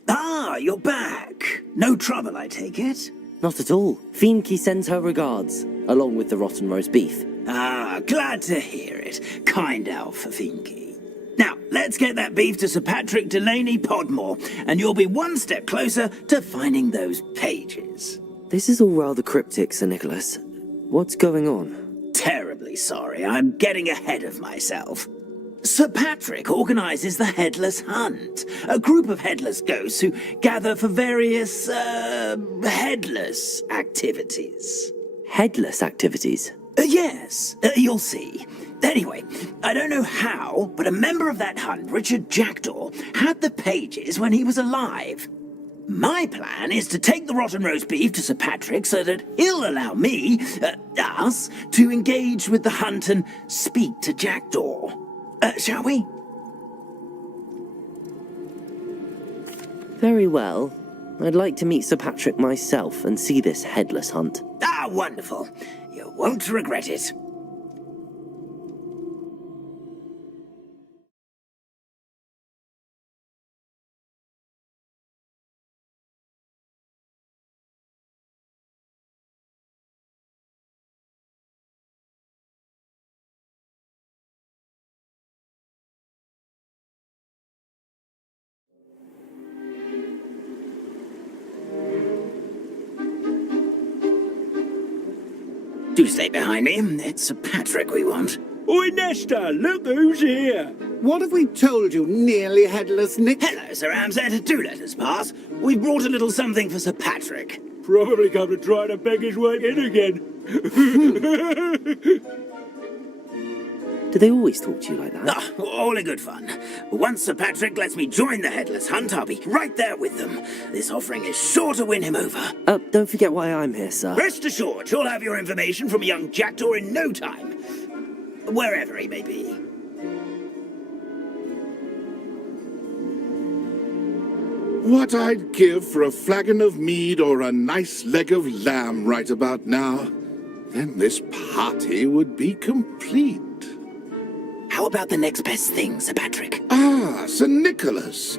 Ah, you're back. No trouble, I take it? Not at all. Fienke sends her regards, along with the rotten roast beef. Ah, glad to hear it. Kind elf for Fienke. Now, let's get that beef to Sir Patrick Delaney Podmore, and you'll be one step closer to finding those pages. This is all rather cryptic, Sir Nicholas. What's going on? Terribly sorry, I'm getting ahead of myself. Sir Patrick organises the Headless Hunt, a group of headless ghosts who gather for various, headless activities. Headless activities? Yes, you'll see. Anyway, I don't know how, but a member of that hunt, Richard Jackdaw, had the pages when he was alive. My plan is to take the rotten roast beef to Sir Patrick so that he'll allow me, us, to engage with the hunt and speak to Jackdaw. Shall we? Very well. I'd like to meet Sir Patrick myself and see this headless hunt. Ah, wonderful. You won't regret it. Do stay behind me. It's Sir Patrick we want. Oi, Nesta, look who's here. What have we told you, nearly headless Nick? Hello, Sir Ramsed. Do let us pass. We've brought a little something for Sir Patrick. Probably come to try to beg his way in again. Do they always talk to you like that? Ah, all in good fun. Once Sir Patrick lets me join the Headless Hunt, I'll be right there with them. This offering is sure to win him over. Don't forget why I'm here, sir. Rest assured, you'll have your information from a young Jackdaw in no time. Wherever he may be. What I'd give for a flagon of mead or a nice leg of lamb right about now. Then this party would be complete. How about the next best thing, Sir Patrick? Ah, Sir Nicholas.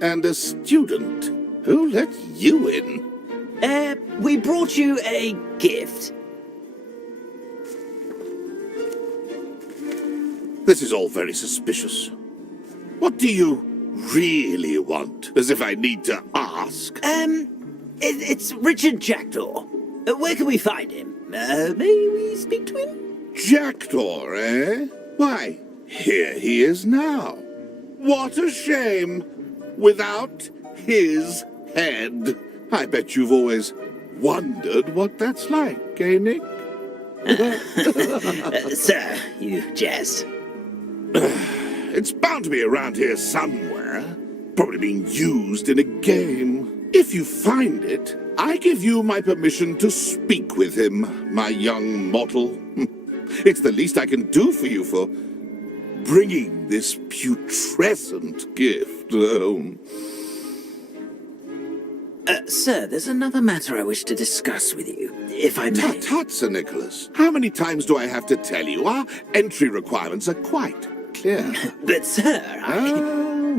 And a student. Who let you in? We brought you a gift. This is all very suspicious. What do you really want? As if I need to ask. It's Richard Jackdaw. Where can we find him? May we speak to him? Jackdaw, eh? Why, here he is now. What a shame. Without his head. I bet you've always wondered what that's like, eh, Nick? Sir, you jest. It's bound to be around here somewhere. Probably being used in a game. If you find it, I give you my permission to speak with him, my young mortal. It's the least I can do for you for bringing this putrescent gift home. Sir, there's another matter I wish to discuss with you, if I may. Tut, Sir Nicholas. How many times do I have to tell you? Our entry requirements are quite clear. But, sir,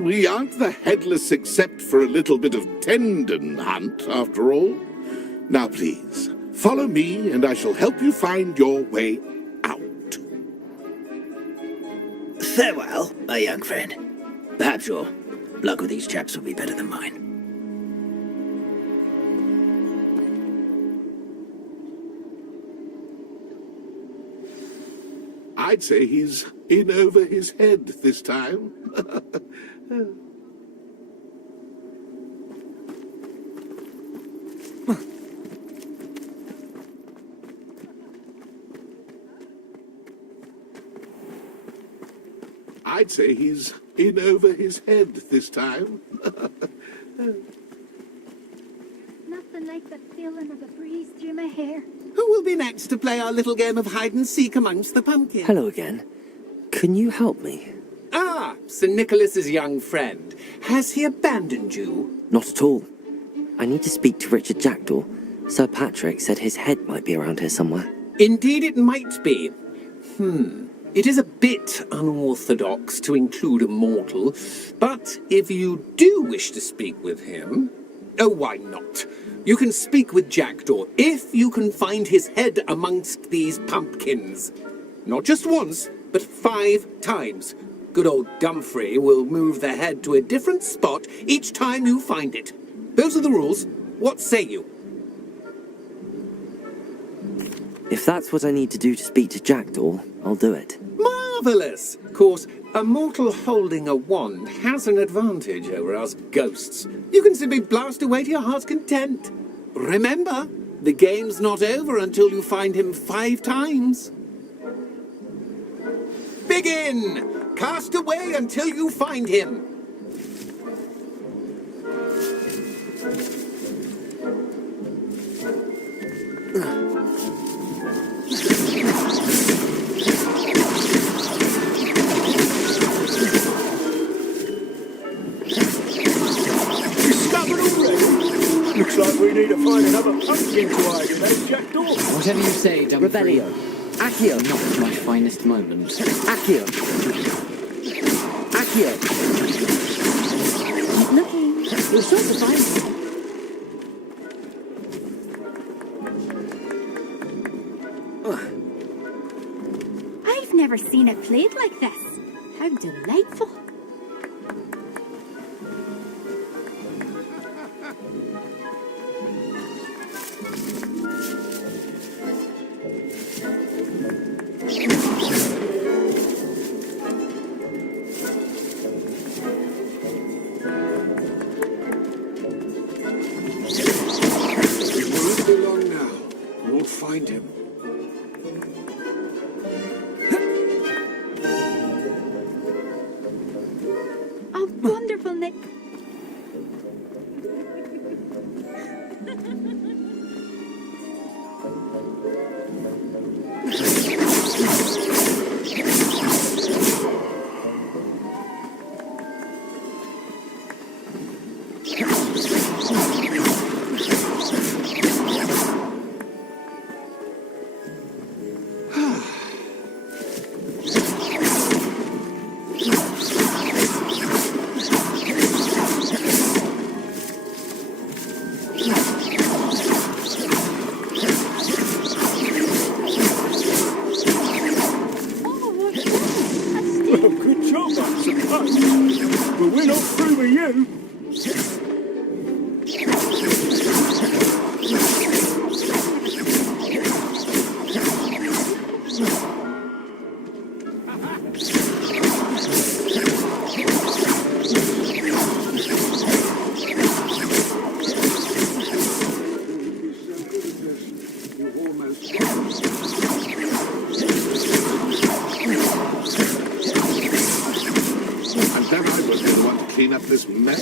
we aren't the headless except for a little bit of tendon hunt, after all. Now, please, follow me, and I shall help you find your way out. Farewell, my young friend. Perhaps your luck with these chaps will be better than mine. I'd say he's in over his head this time. I'd say he's in over his head this time. Nothing like the feeling of a breeze through my hair. Who will be next to play our little game of hide-and-seek amongst the pumpkins? Hello again. Can you help me? Ah, Sir Nicholas's young friend. Has he abandoned you? Not at all. I need to speak to Richard Jackdaw. Sir Patrick said his head might be around here somewhere. Indeed it might be. It is a bit unorthodox to include a mortal, but if you do wish to speak with him, oh, why not? You can speak with Jackdaw if you can find his head amongst these pumpkins. Not just once, but 5 times. Good old Dumfrey will move the head to a different spot each time you find it. Those are the rules. What say you? If that's what I need to do to speak to Jackdaw, I'll do it. Marvellous! Of course, a mortal holding a wand has an advantage over us ghosts. You can simply blast away to your heart's content. Remember, the game's not over until you find him 5 times. Begin! Cast away until you find him. Looks like we need to find another pumpkin to hide in, eh, Jackdaw? Whatever you say, Dumfrey. Revelio. Accio. Not my finest moment. Accio. Accio. Keep looking. You're sure to find it. I've never seen it played like this. How delightful. Find him. Oh, wonderful, Nick. But we're not through with you. Clean up this mess.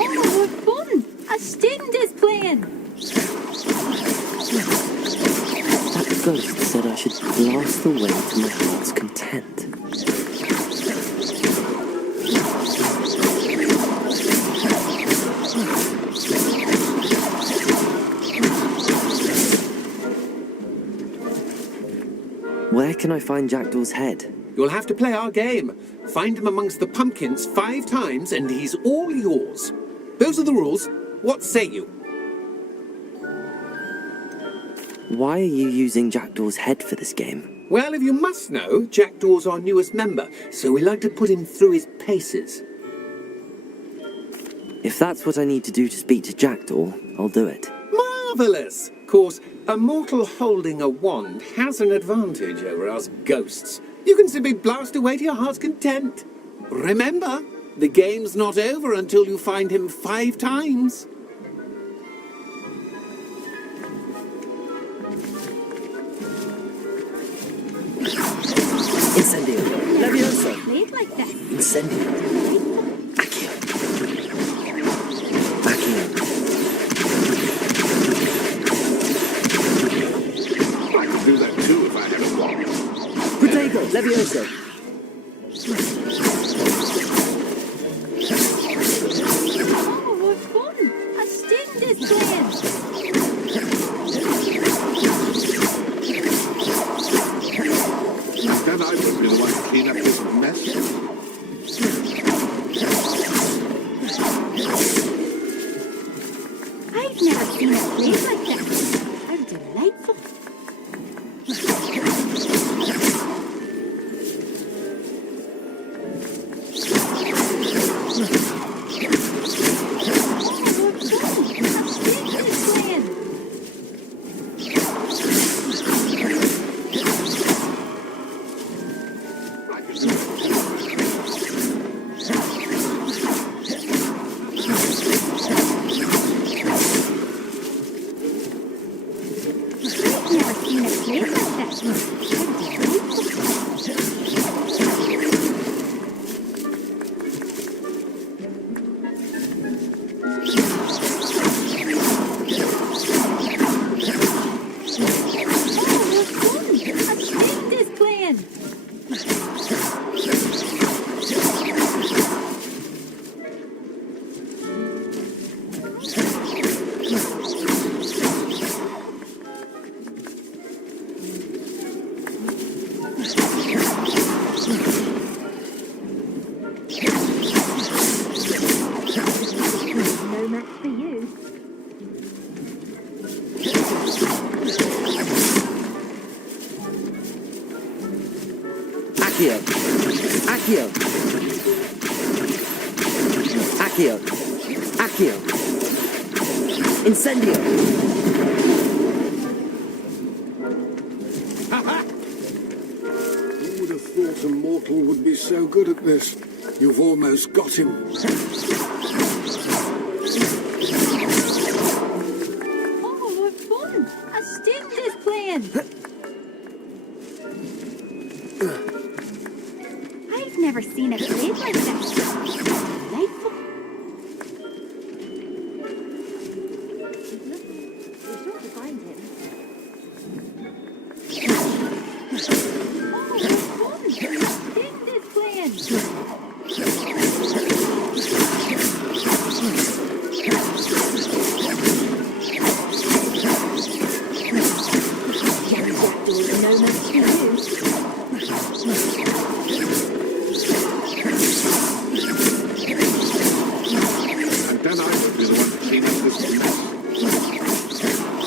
Oh, what fun! A student is playing! That ghost said I should blast away to my heart's content. Where can I find Jackdaw's head? You'll have to play our game. Find him amongst the pumpkins 5 times and he's all yours. Those are the rules. What say you? Why are you using Jackdaw's head for this game? Well, if you must know, Jackdaw's our newest member, so we like to put him through his paces. If that's what I need to do to speak to Jackdaw, I'll do it. Marvellous! Of course, a mortal holding a wand has an advantage over us ghosts. You can simply blast away to your heart's content. Remember, the game's not over until you find him 5 times. Incendio. Levioso. Played like this. Incendio. Accio. Accio. I could do that too if I had a wand. Protego. Levioso. Oh, what fun! seen a place like this. How delightful. Accio! Accio! Accio! Accio! Incendio! Who would have thought a mortal would be so good at this? You've almost got him. Oh, what fun! A student is playing! I've never seen a played like this. Delightful. You're sure to find him. Oh, what fun! A student is playing! No match for you. And then I will be the one to clean up this mess.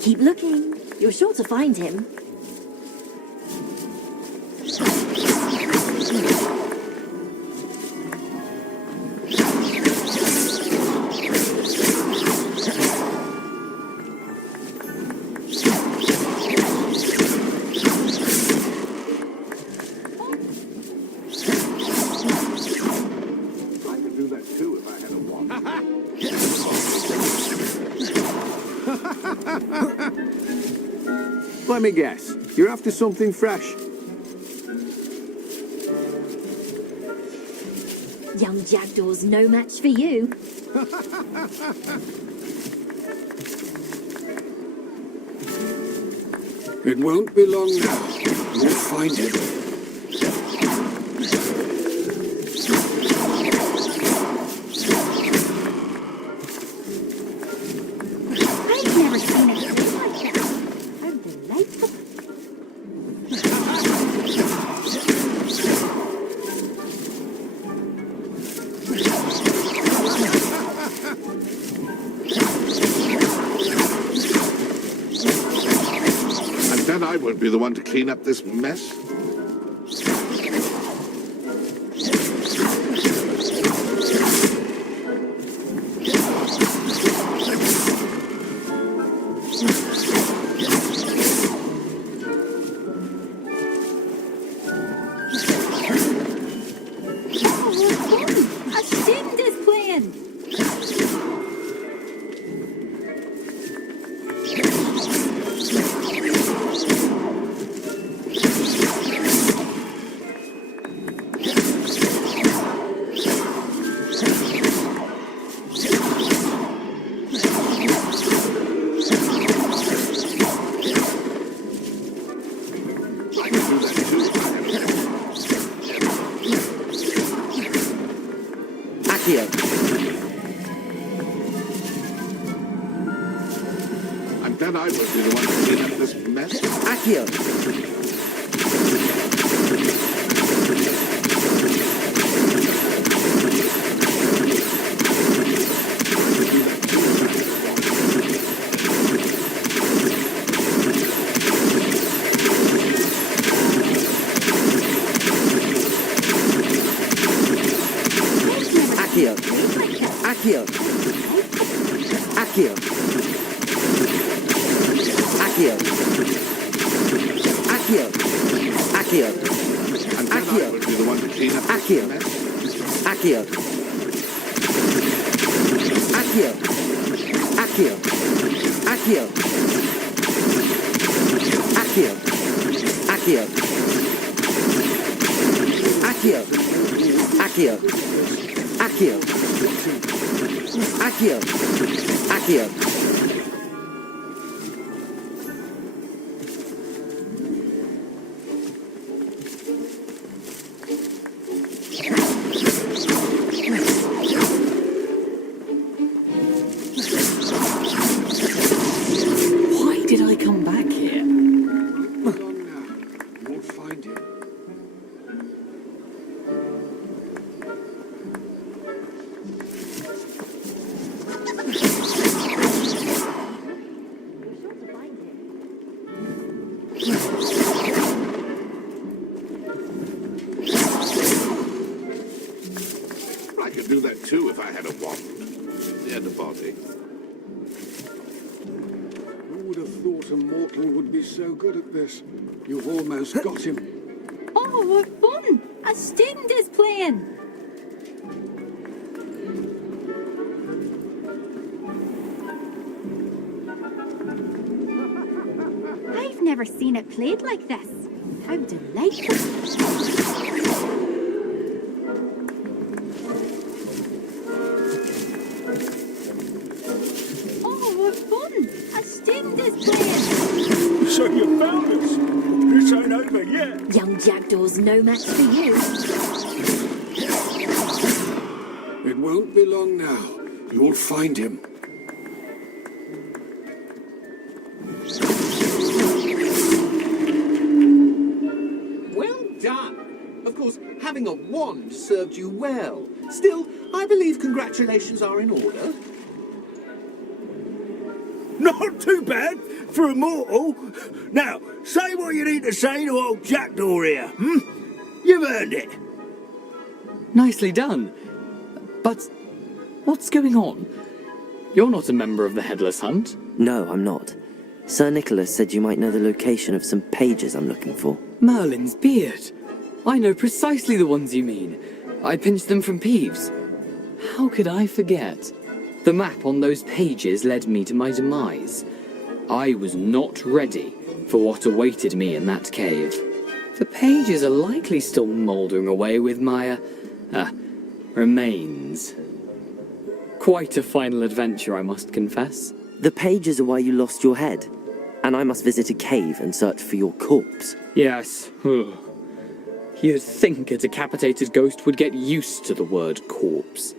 Keep looking. You're sure to find him. I could do that too if I had a wand. Let me guess. You're after something fresh. Young Jackdaw's no match for you. It won't be long now. We'll find him. I've never seen a place like this. How delightful. And then I won't be the one to clean up this mess. Oh, what fun! A student is playing! I'm glad I won't be the one to clean up this mess. Accio! Accio! Accio! Accio! Accio! Accio! I'm glad I won't be the one to clean up Accio! this mess. Accio! Accio! Accio! Accio! Accio! Accio! Accio! Accio! Accio! Accio! Accio! Why did I come back here? You'll find him. I could do that too if I had a wand. And a body. Who would have thought a mortal would be so good at this? You've almost got him. Oh, what fun! A student is playing! I've never seen it played like this. How delightful! Oh, what fun! A student is playing! So you found us? This ain't over yet. Young Jackdaw's no match for you. It won't be long now. You'll find him. Well done. Of course, having a wand served you well. Still, I believe congratulations are in order. Not too bad for a mortal. Now, say what you need to say to old Jackdaw here, hmm? You've earned it. Nicely done. But what's going on? You're not a member of the Headless Hunt. No, I'm not. Sir Nicholas said you might know the location of some pages I'm looking for. Merlin's beard. I know precisely the ones you mean. I pinched them from Peeves. How could I forget? The map on those pages led me to my demise. I was not ready for what awaited me in that cave. The pages are likely still mouldering away with my, remains. Quite a final adventure, I must confess. The pages are why you lost your head, and I must visit a cave and search for your corpse. Yes. You'd think a decapitated ghost would get used to the word corpse.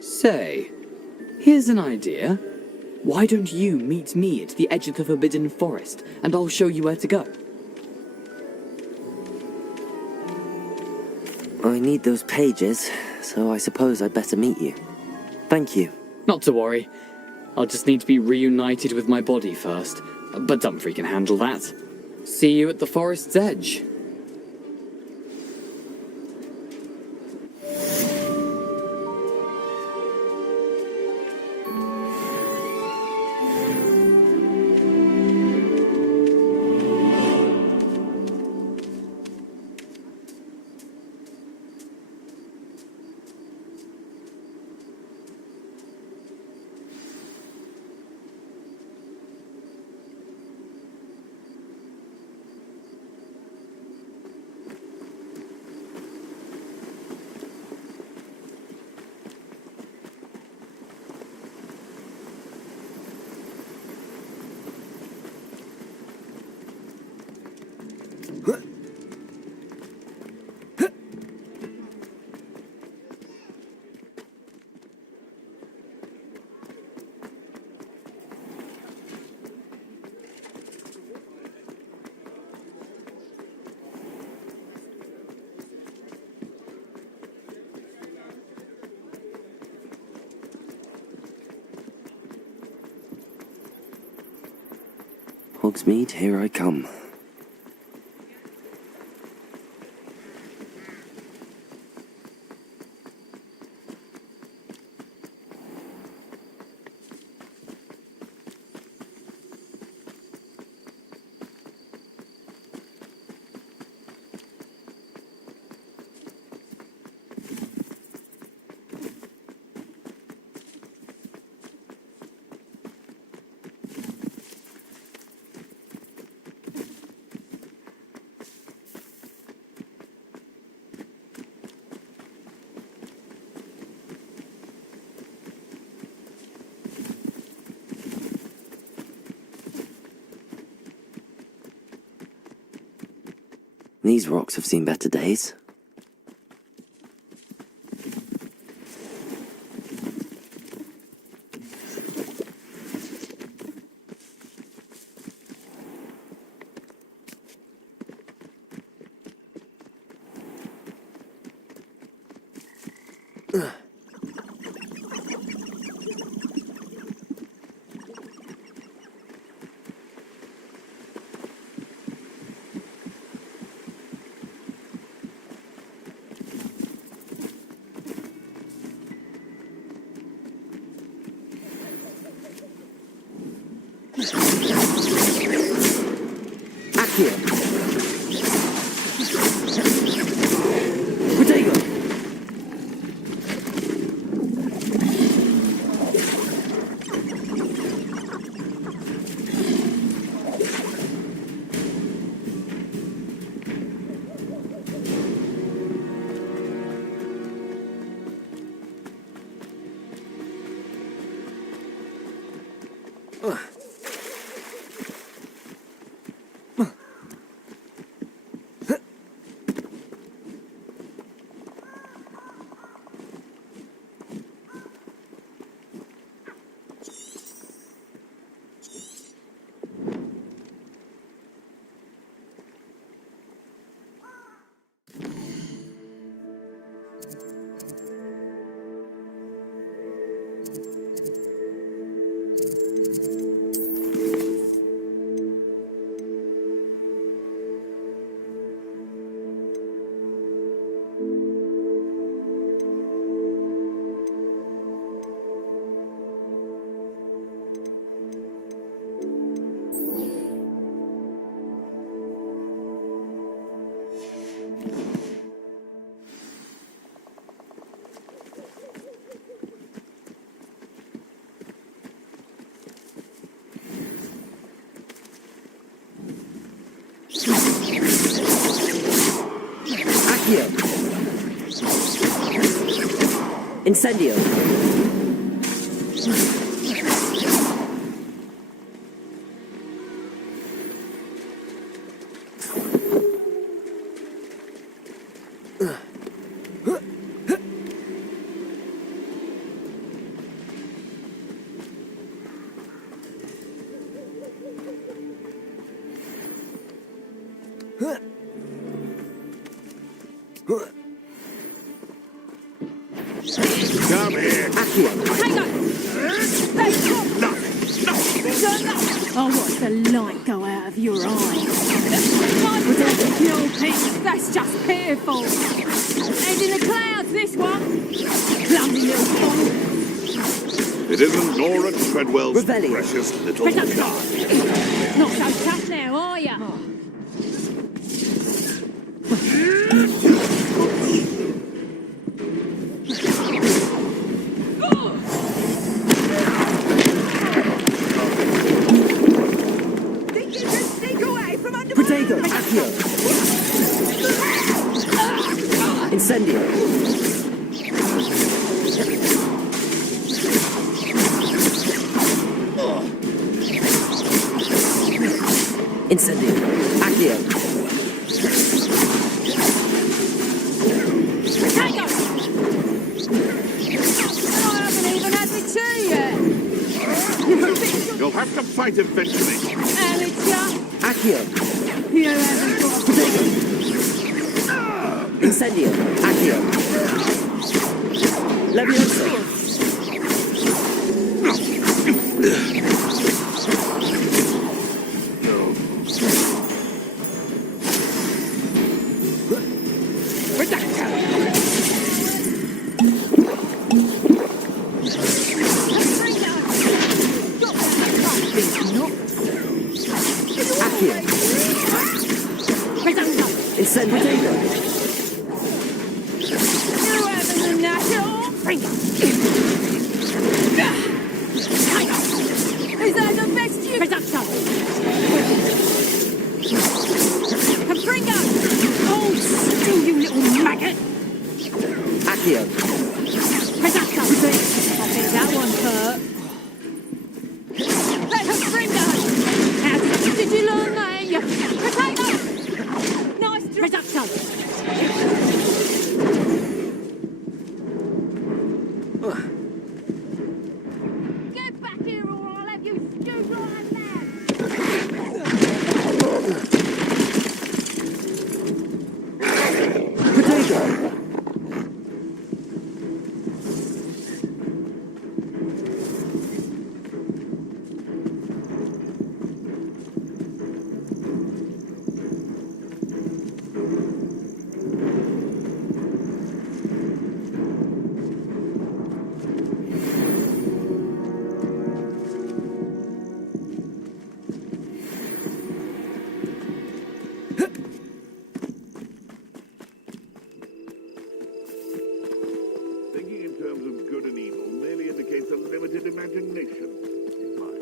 Say, here's an idea. Why don't you meet me at the edge of the Forbidden Forest, and I'll show you where to go? I need those pages, so I suppose I'd better meet you. Thank you. Not to worry. I'll just need to be reunited with my body first, but Dumfries can handle that. See you at the forest's edge. Hogsmeade, here I come. These rocks have seen better days. Accio. Potato. Incendio. Come here. Hang on! I'll watch the light go out of your eye. No, Pete, that's just pitiful. Head in the clouds, this one. Clumsy little fool. It isn't Nora Treadwell's precious little Pick up. guy. Not so tough now, are ya? Potato. Accio. Incendio. Incendio. Accio. Potato! I haven't even had the tea yet. You'll have to fight eventually. Amateur. Accio. You haven't got Potato. Incendio. Accio. Leviosa. Accio. Incendio. You having a natural? Is that the best you... Capringa! Hold still, you little maggot! Accio. I think that one hurt. Let her Capringa! How did you learn that? You potato! Nice Risotto! Get back here or I'll have you stewed like a lamb! Potato. Thinking in terms of good and evil merely indicates a limited imagination. In mind.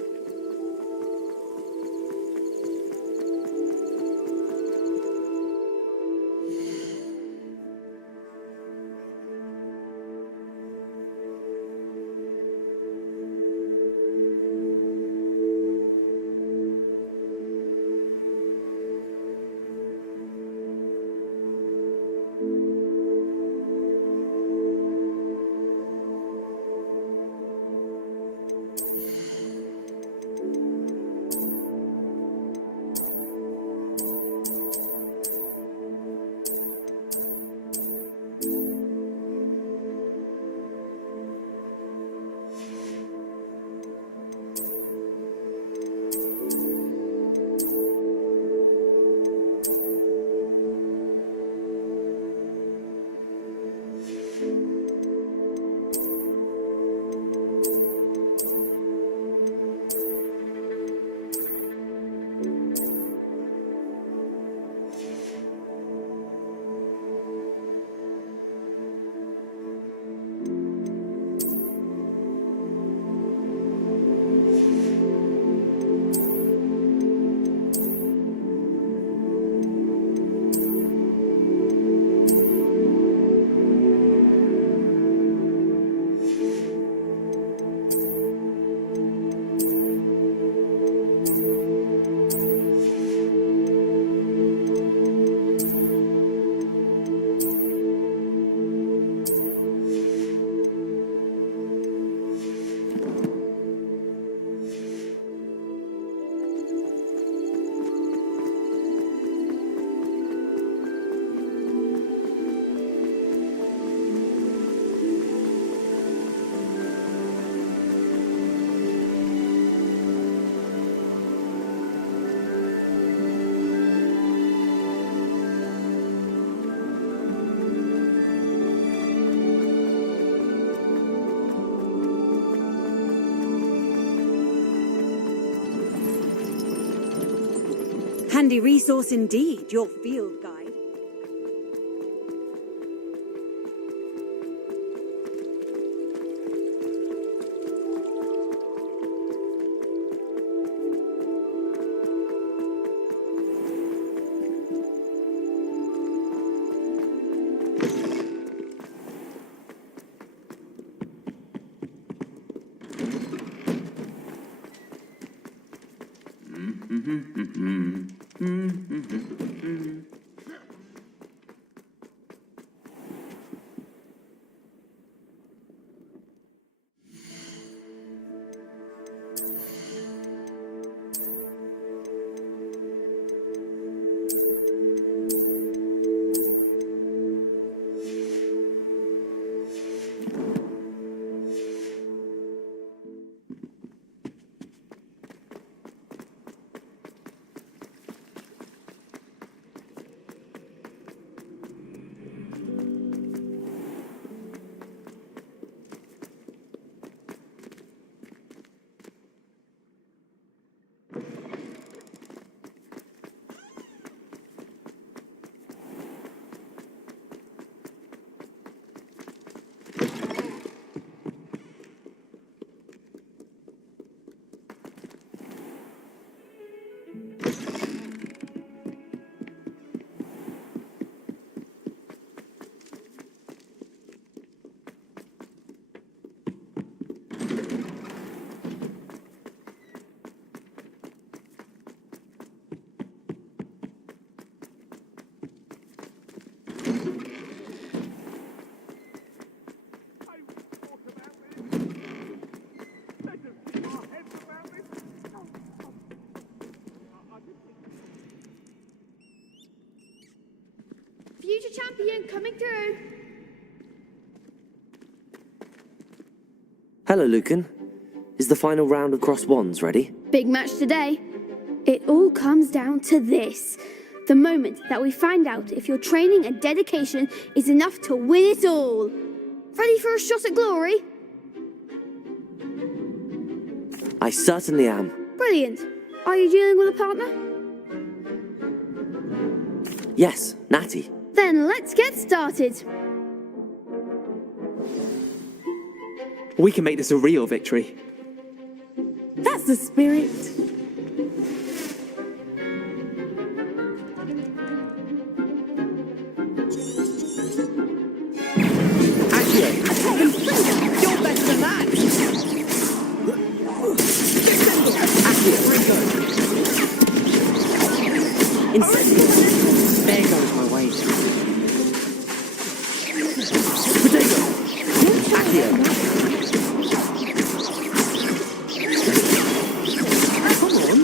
Handy resource indeed, your field guide. future champion coming through. Hello, Lucan. Is the final round of Cross Wands ready? Big match today. It all comes down to this. The moment that we find out if your training and dedication is enough to win it all. Ready for a shot at glory? I certainly am. Brilliant. Are you dealing with a partner? Yes, Natty. Then let's get started. We can make this a real victory. That's the spirit. You're better than that! Incendio. There goes my weight. Potato. Accio. Come on.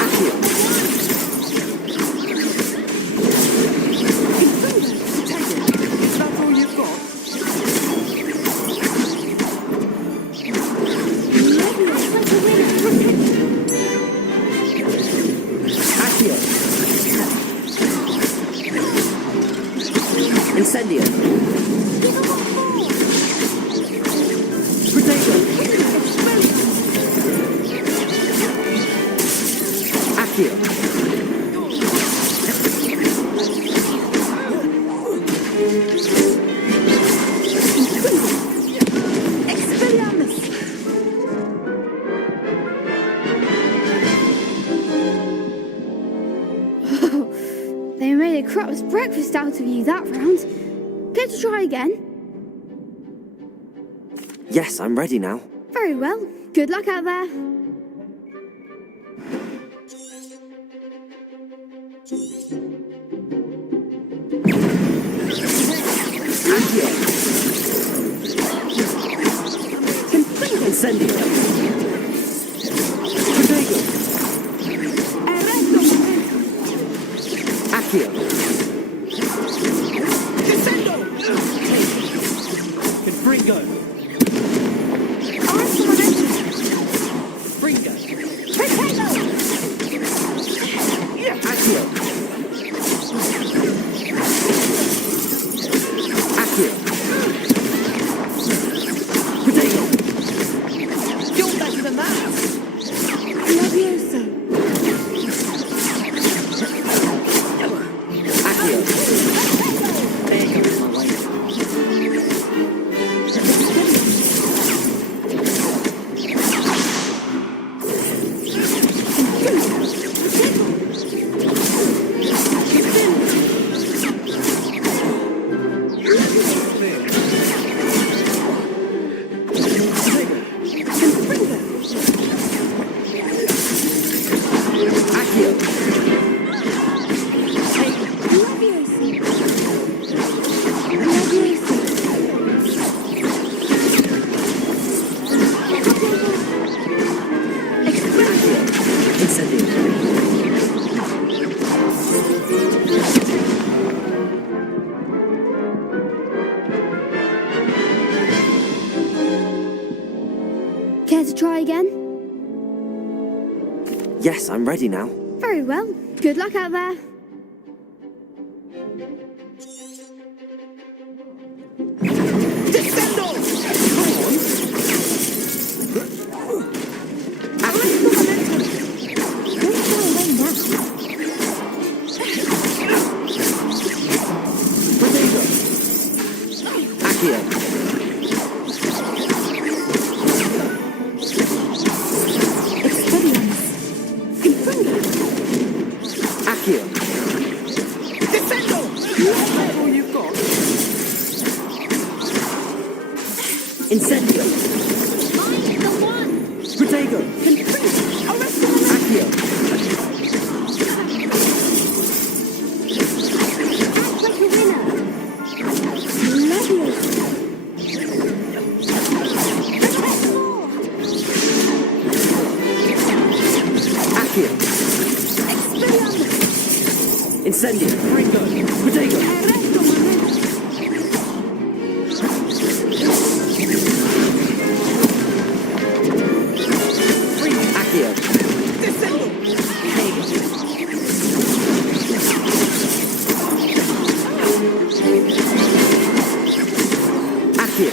Accio. That's all you've got? Accio. Incendio. Potato. Accio. Expelliarmus! They made a crap's breakfast out of you that round. Care to try again? Yes, I'm ready now. Very well. Good luck out there. Accio. Incendio. Potato. Accio. Confringo. Fringo. Accio. Accio. Potato. You're better than that! Levioso. Accio. There goes my weight. Accio. Care to try again? Yes, I'm ready now. Very well. Good luck out there. Incendio. I'm the one. Protego. Accio. Act like a winner. Love you. Accio. Incendio. Protego. Accio. Accio.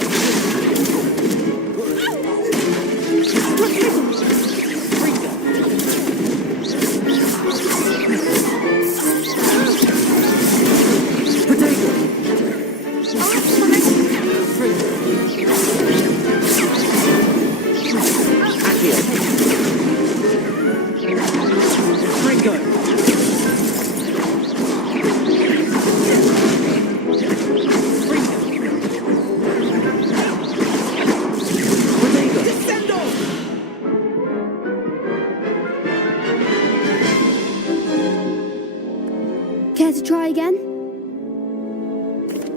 Care to try again?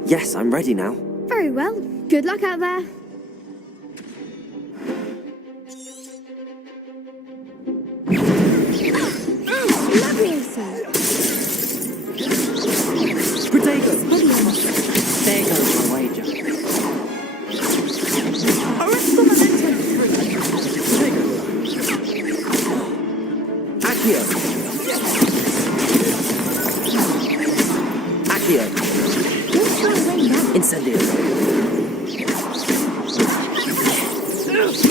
Yes, I'm ready now. Very well. Good luck out there. Protego. There goes my wager. Accio. Accio. Incendio.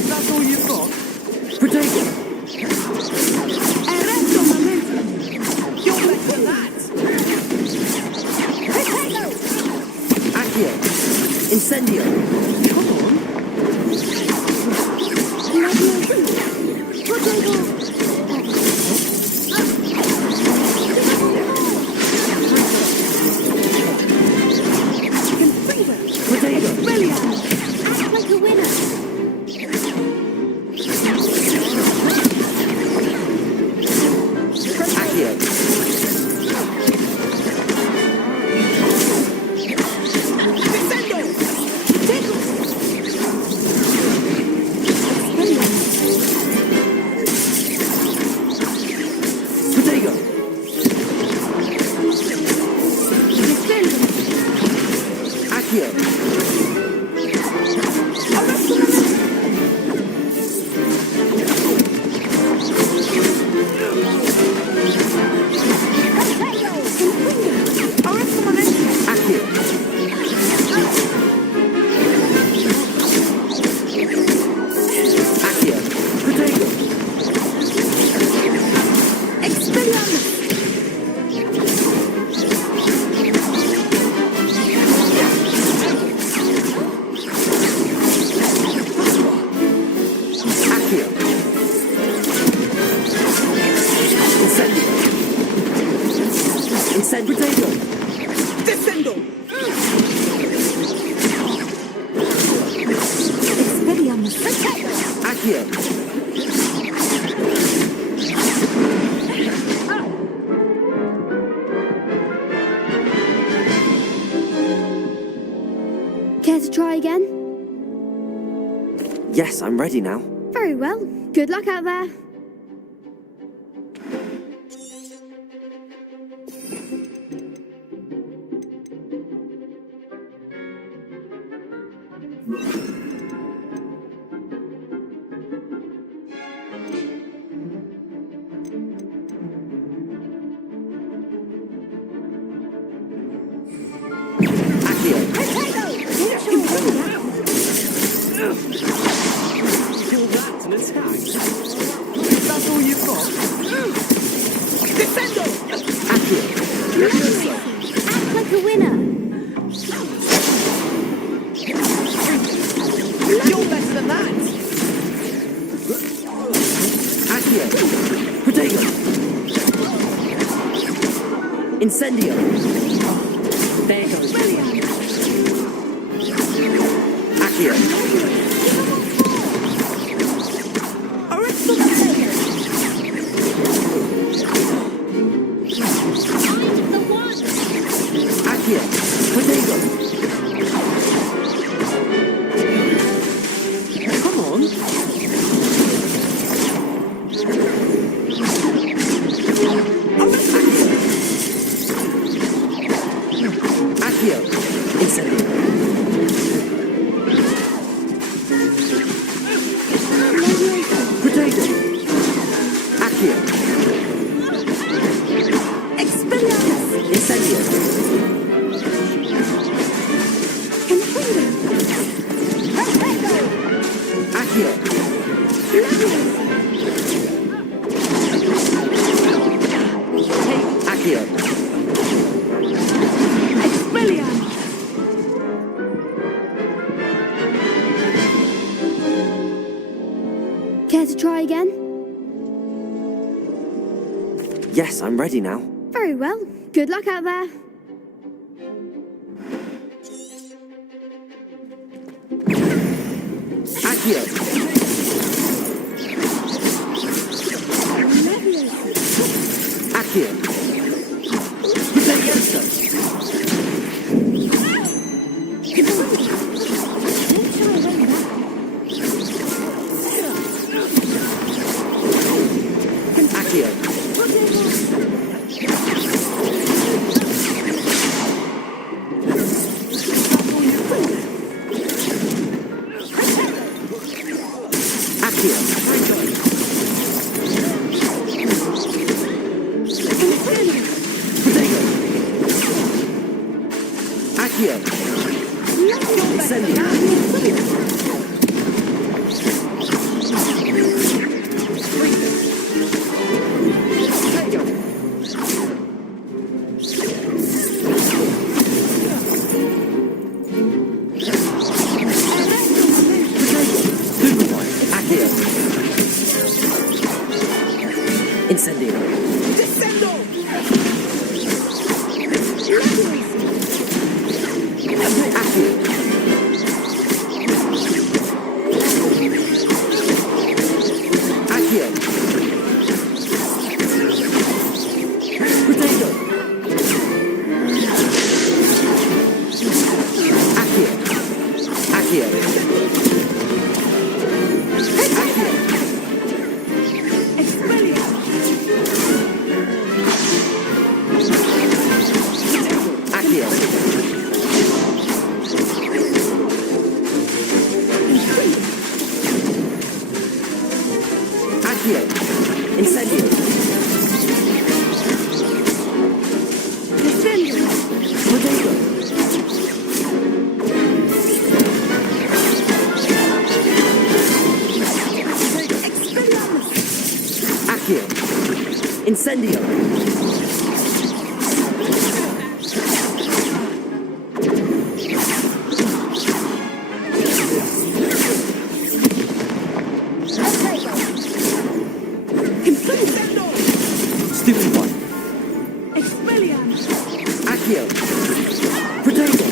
That's all you've got? Protego. You're better than that. Accio. Incendio. Come on. Care to try again? Yes, I'm ready now. Very well. Good luck out there. That's all you've got? Defendo! Act like a winner. You're better than that! Accio! Protego! Incendio! There goes. Accio! Accio! Protego! Come on! Care to try again? Yes, I'm ready now. Very well. Good luck out there. Accio! Accio! Incendio! Stupefy! Expelliarmus! Accio! Protego!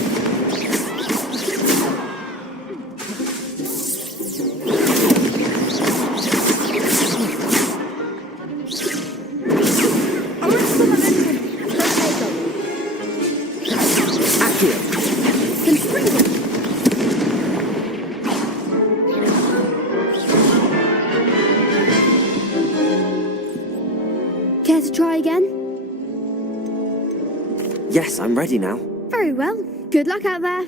Care to try again? Yes, I'm ready now. Very well. Good luck out there.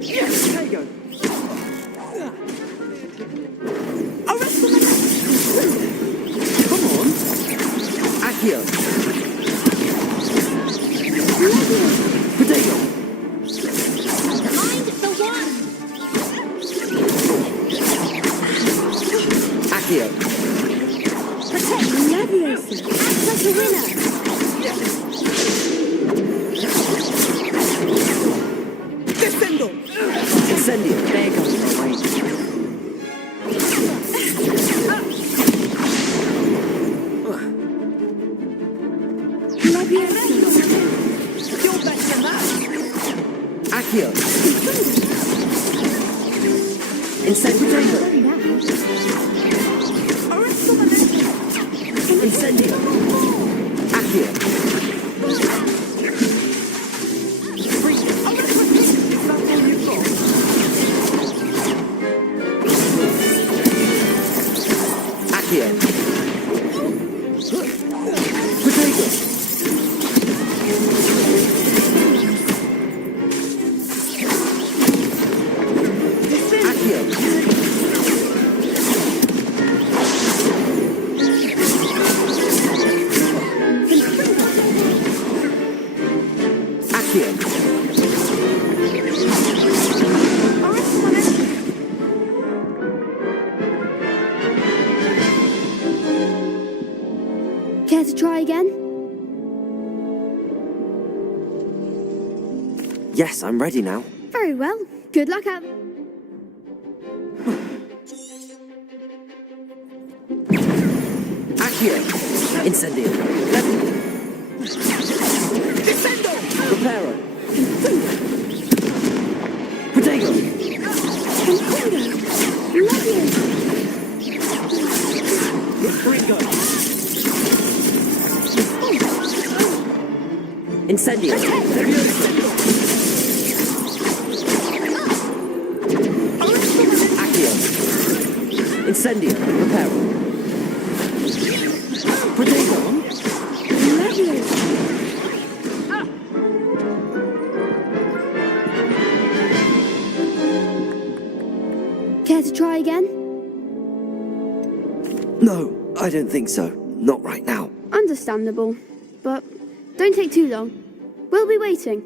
Yes, there you go. Come on! Accio! Protego! Mind the one! Accio! Protect Leviosa! Act like a winner! Descendo! Incendio! There goes my way. You're better than that! Accio! Incendio! Incendio! Accio! Accio! Protego! Accio! Yes, I'm ready now. Very well. Good luck out. Accio! Incendio! Descendo! Reparo! Protego! Ringo! Incendio! Accio! Incendio! Reparo! Protego! Care to try again? No, I don't think so. Not right now. Understandable. But don't take too long. We'll be waiting.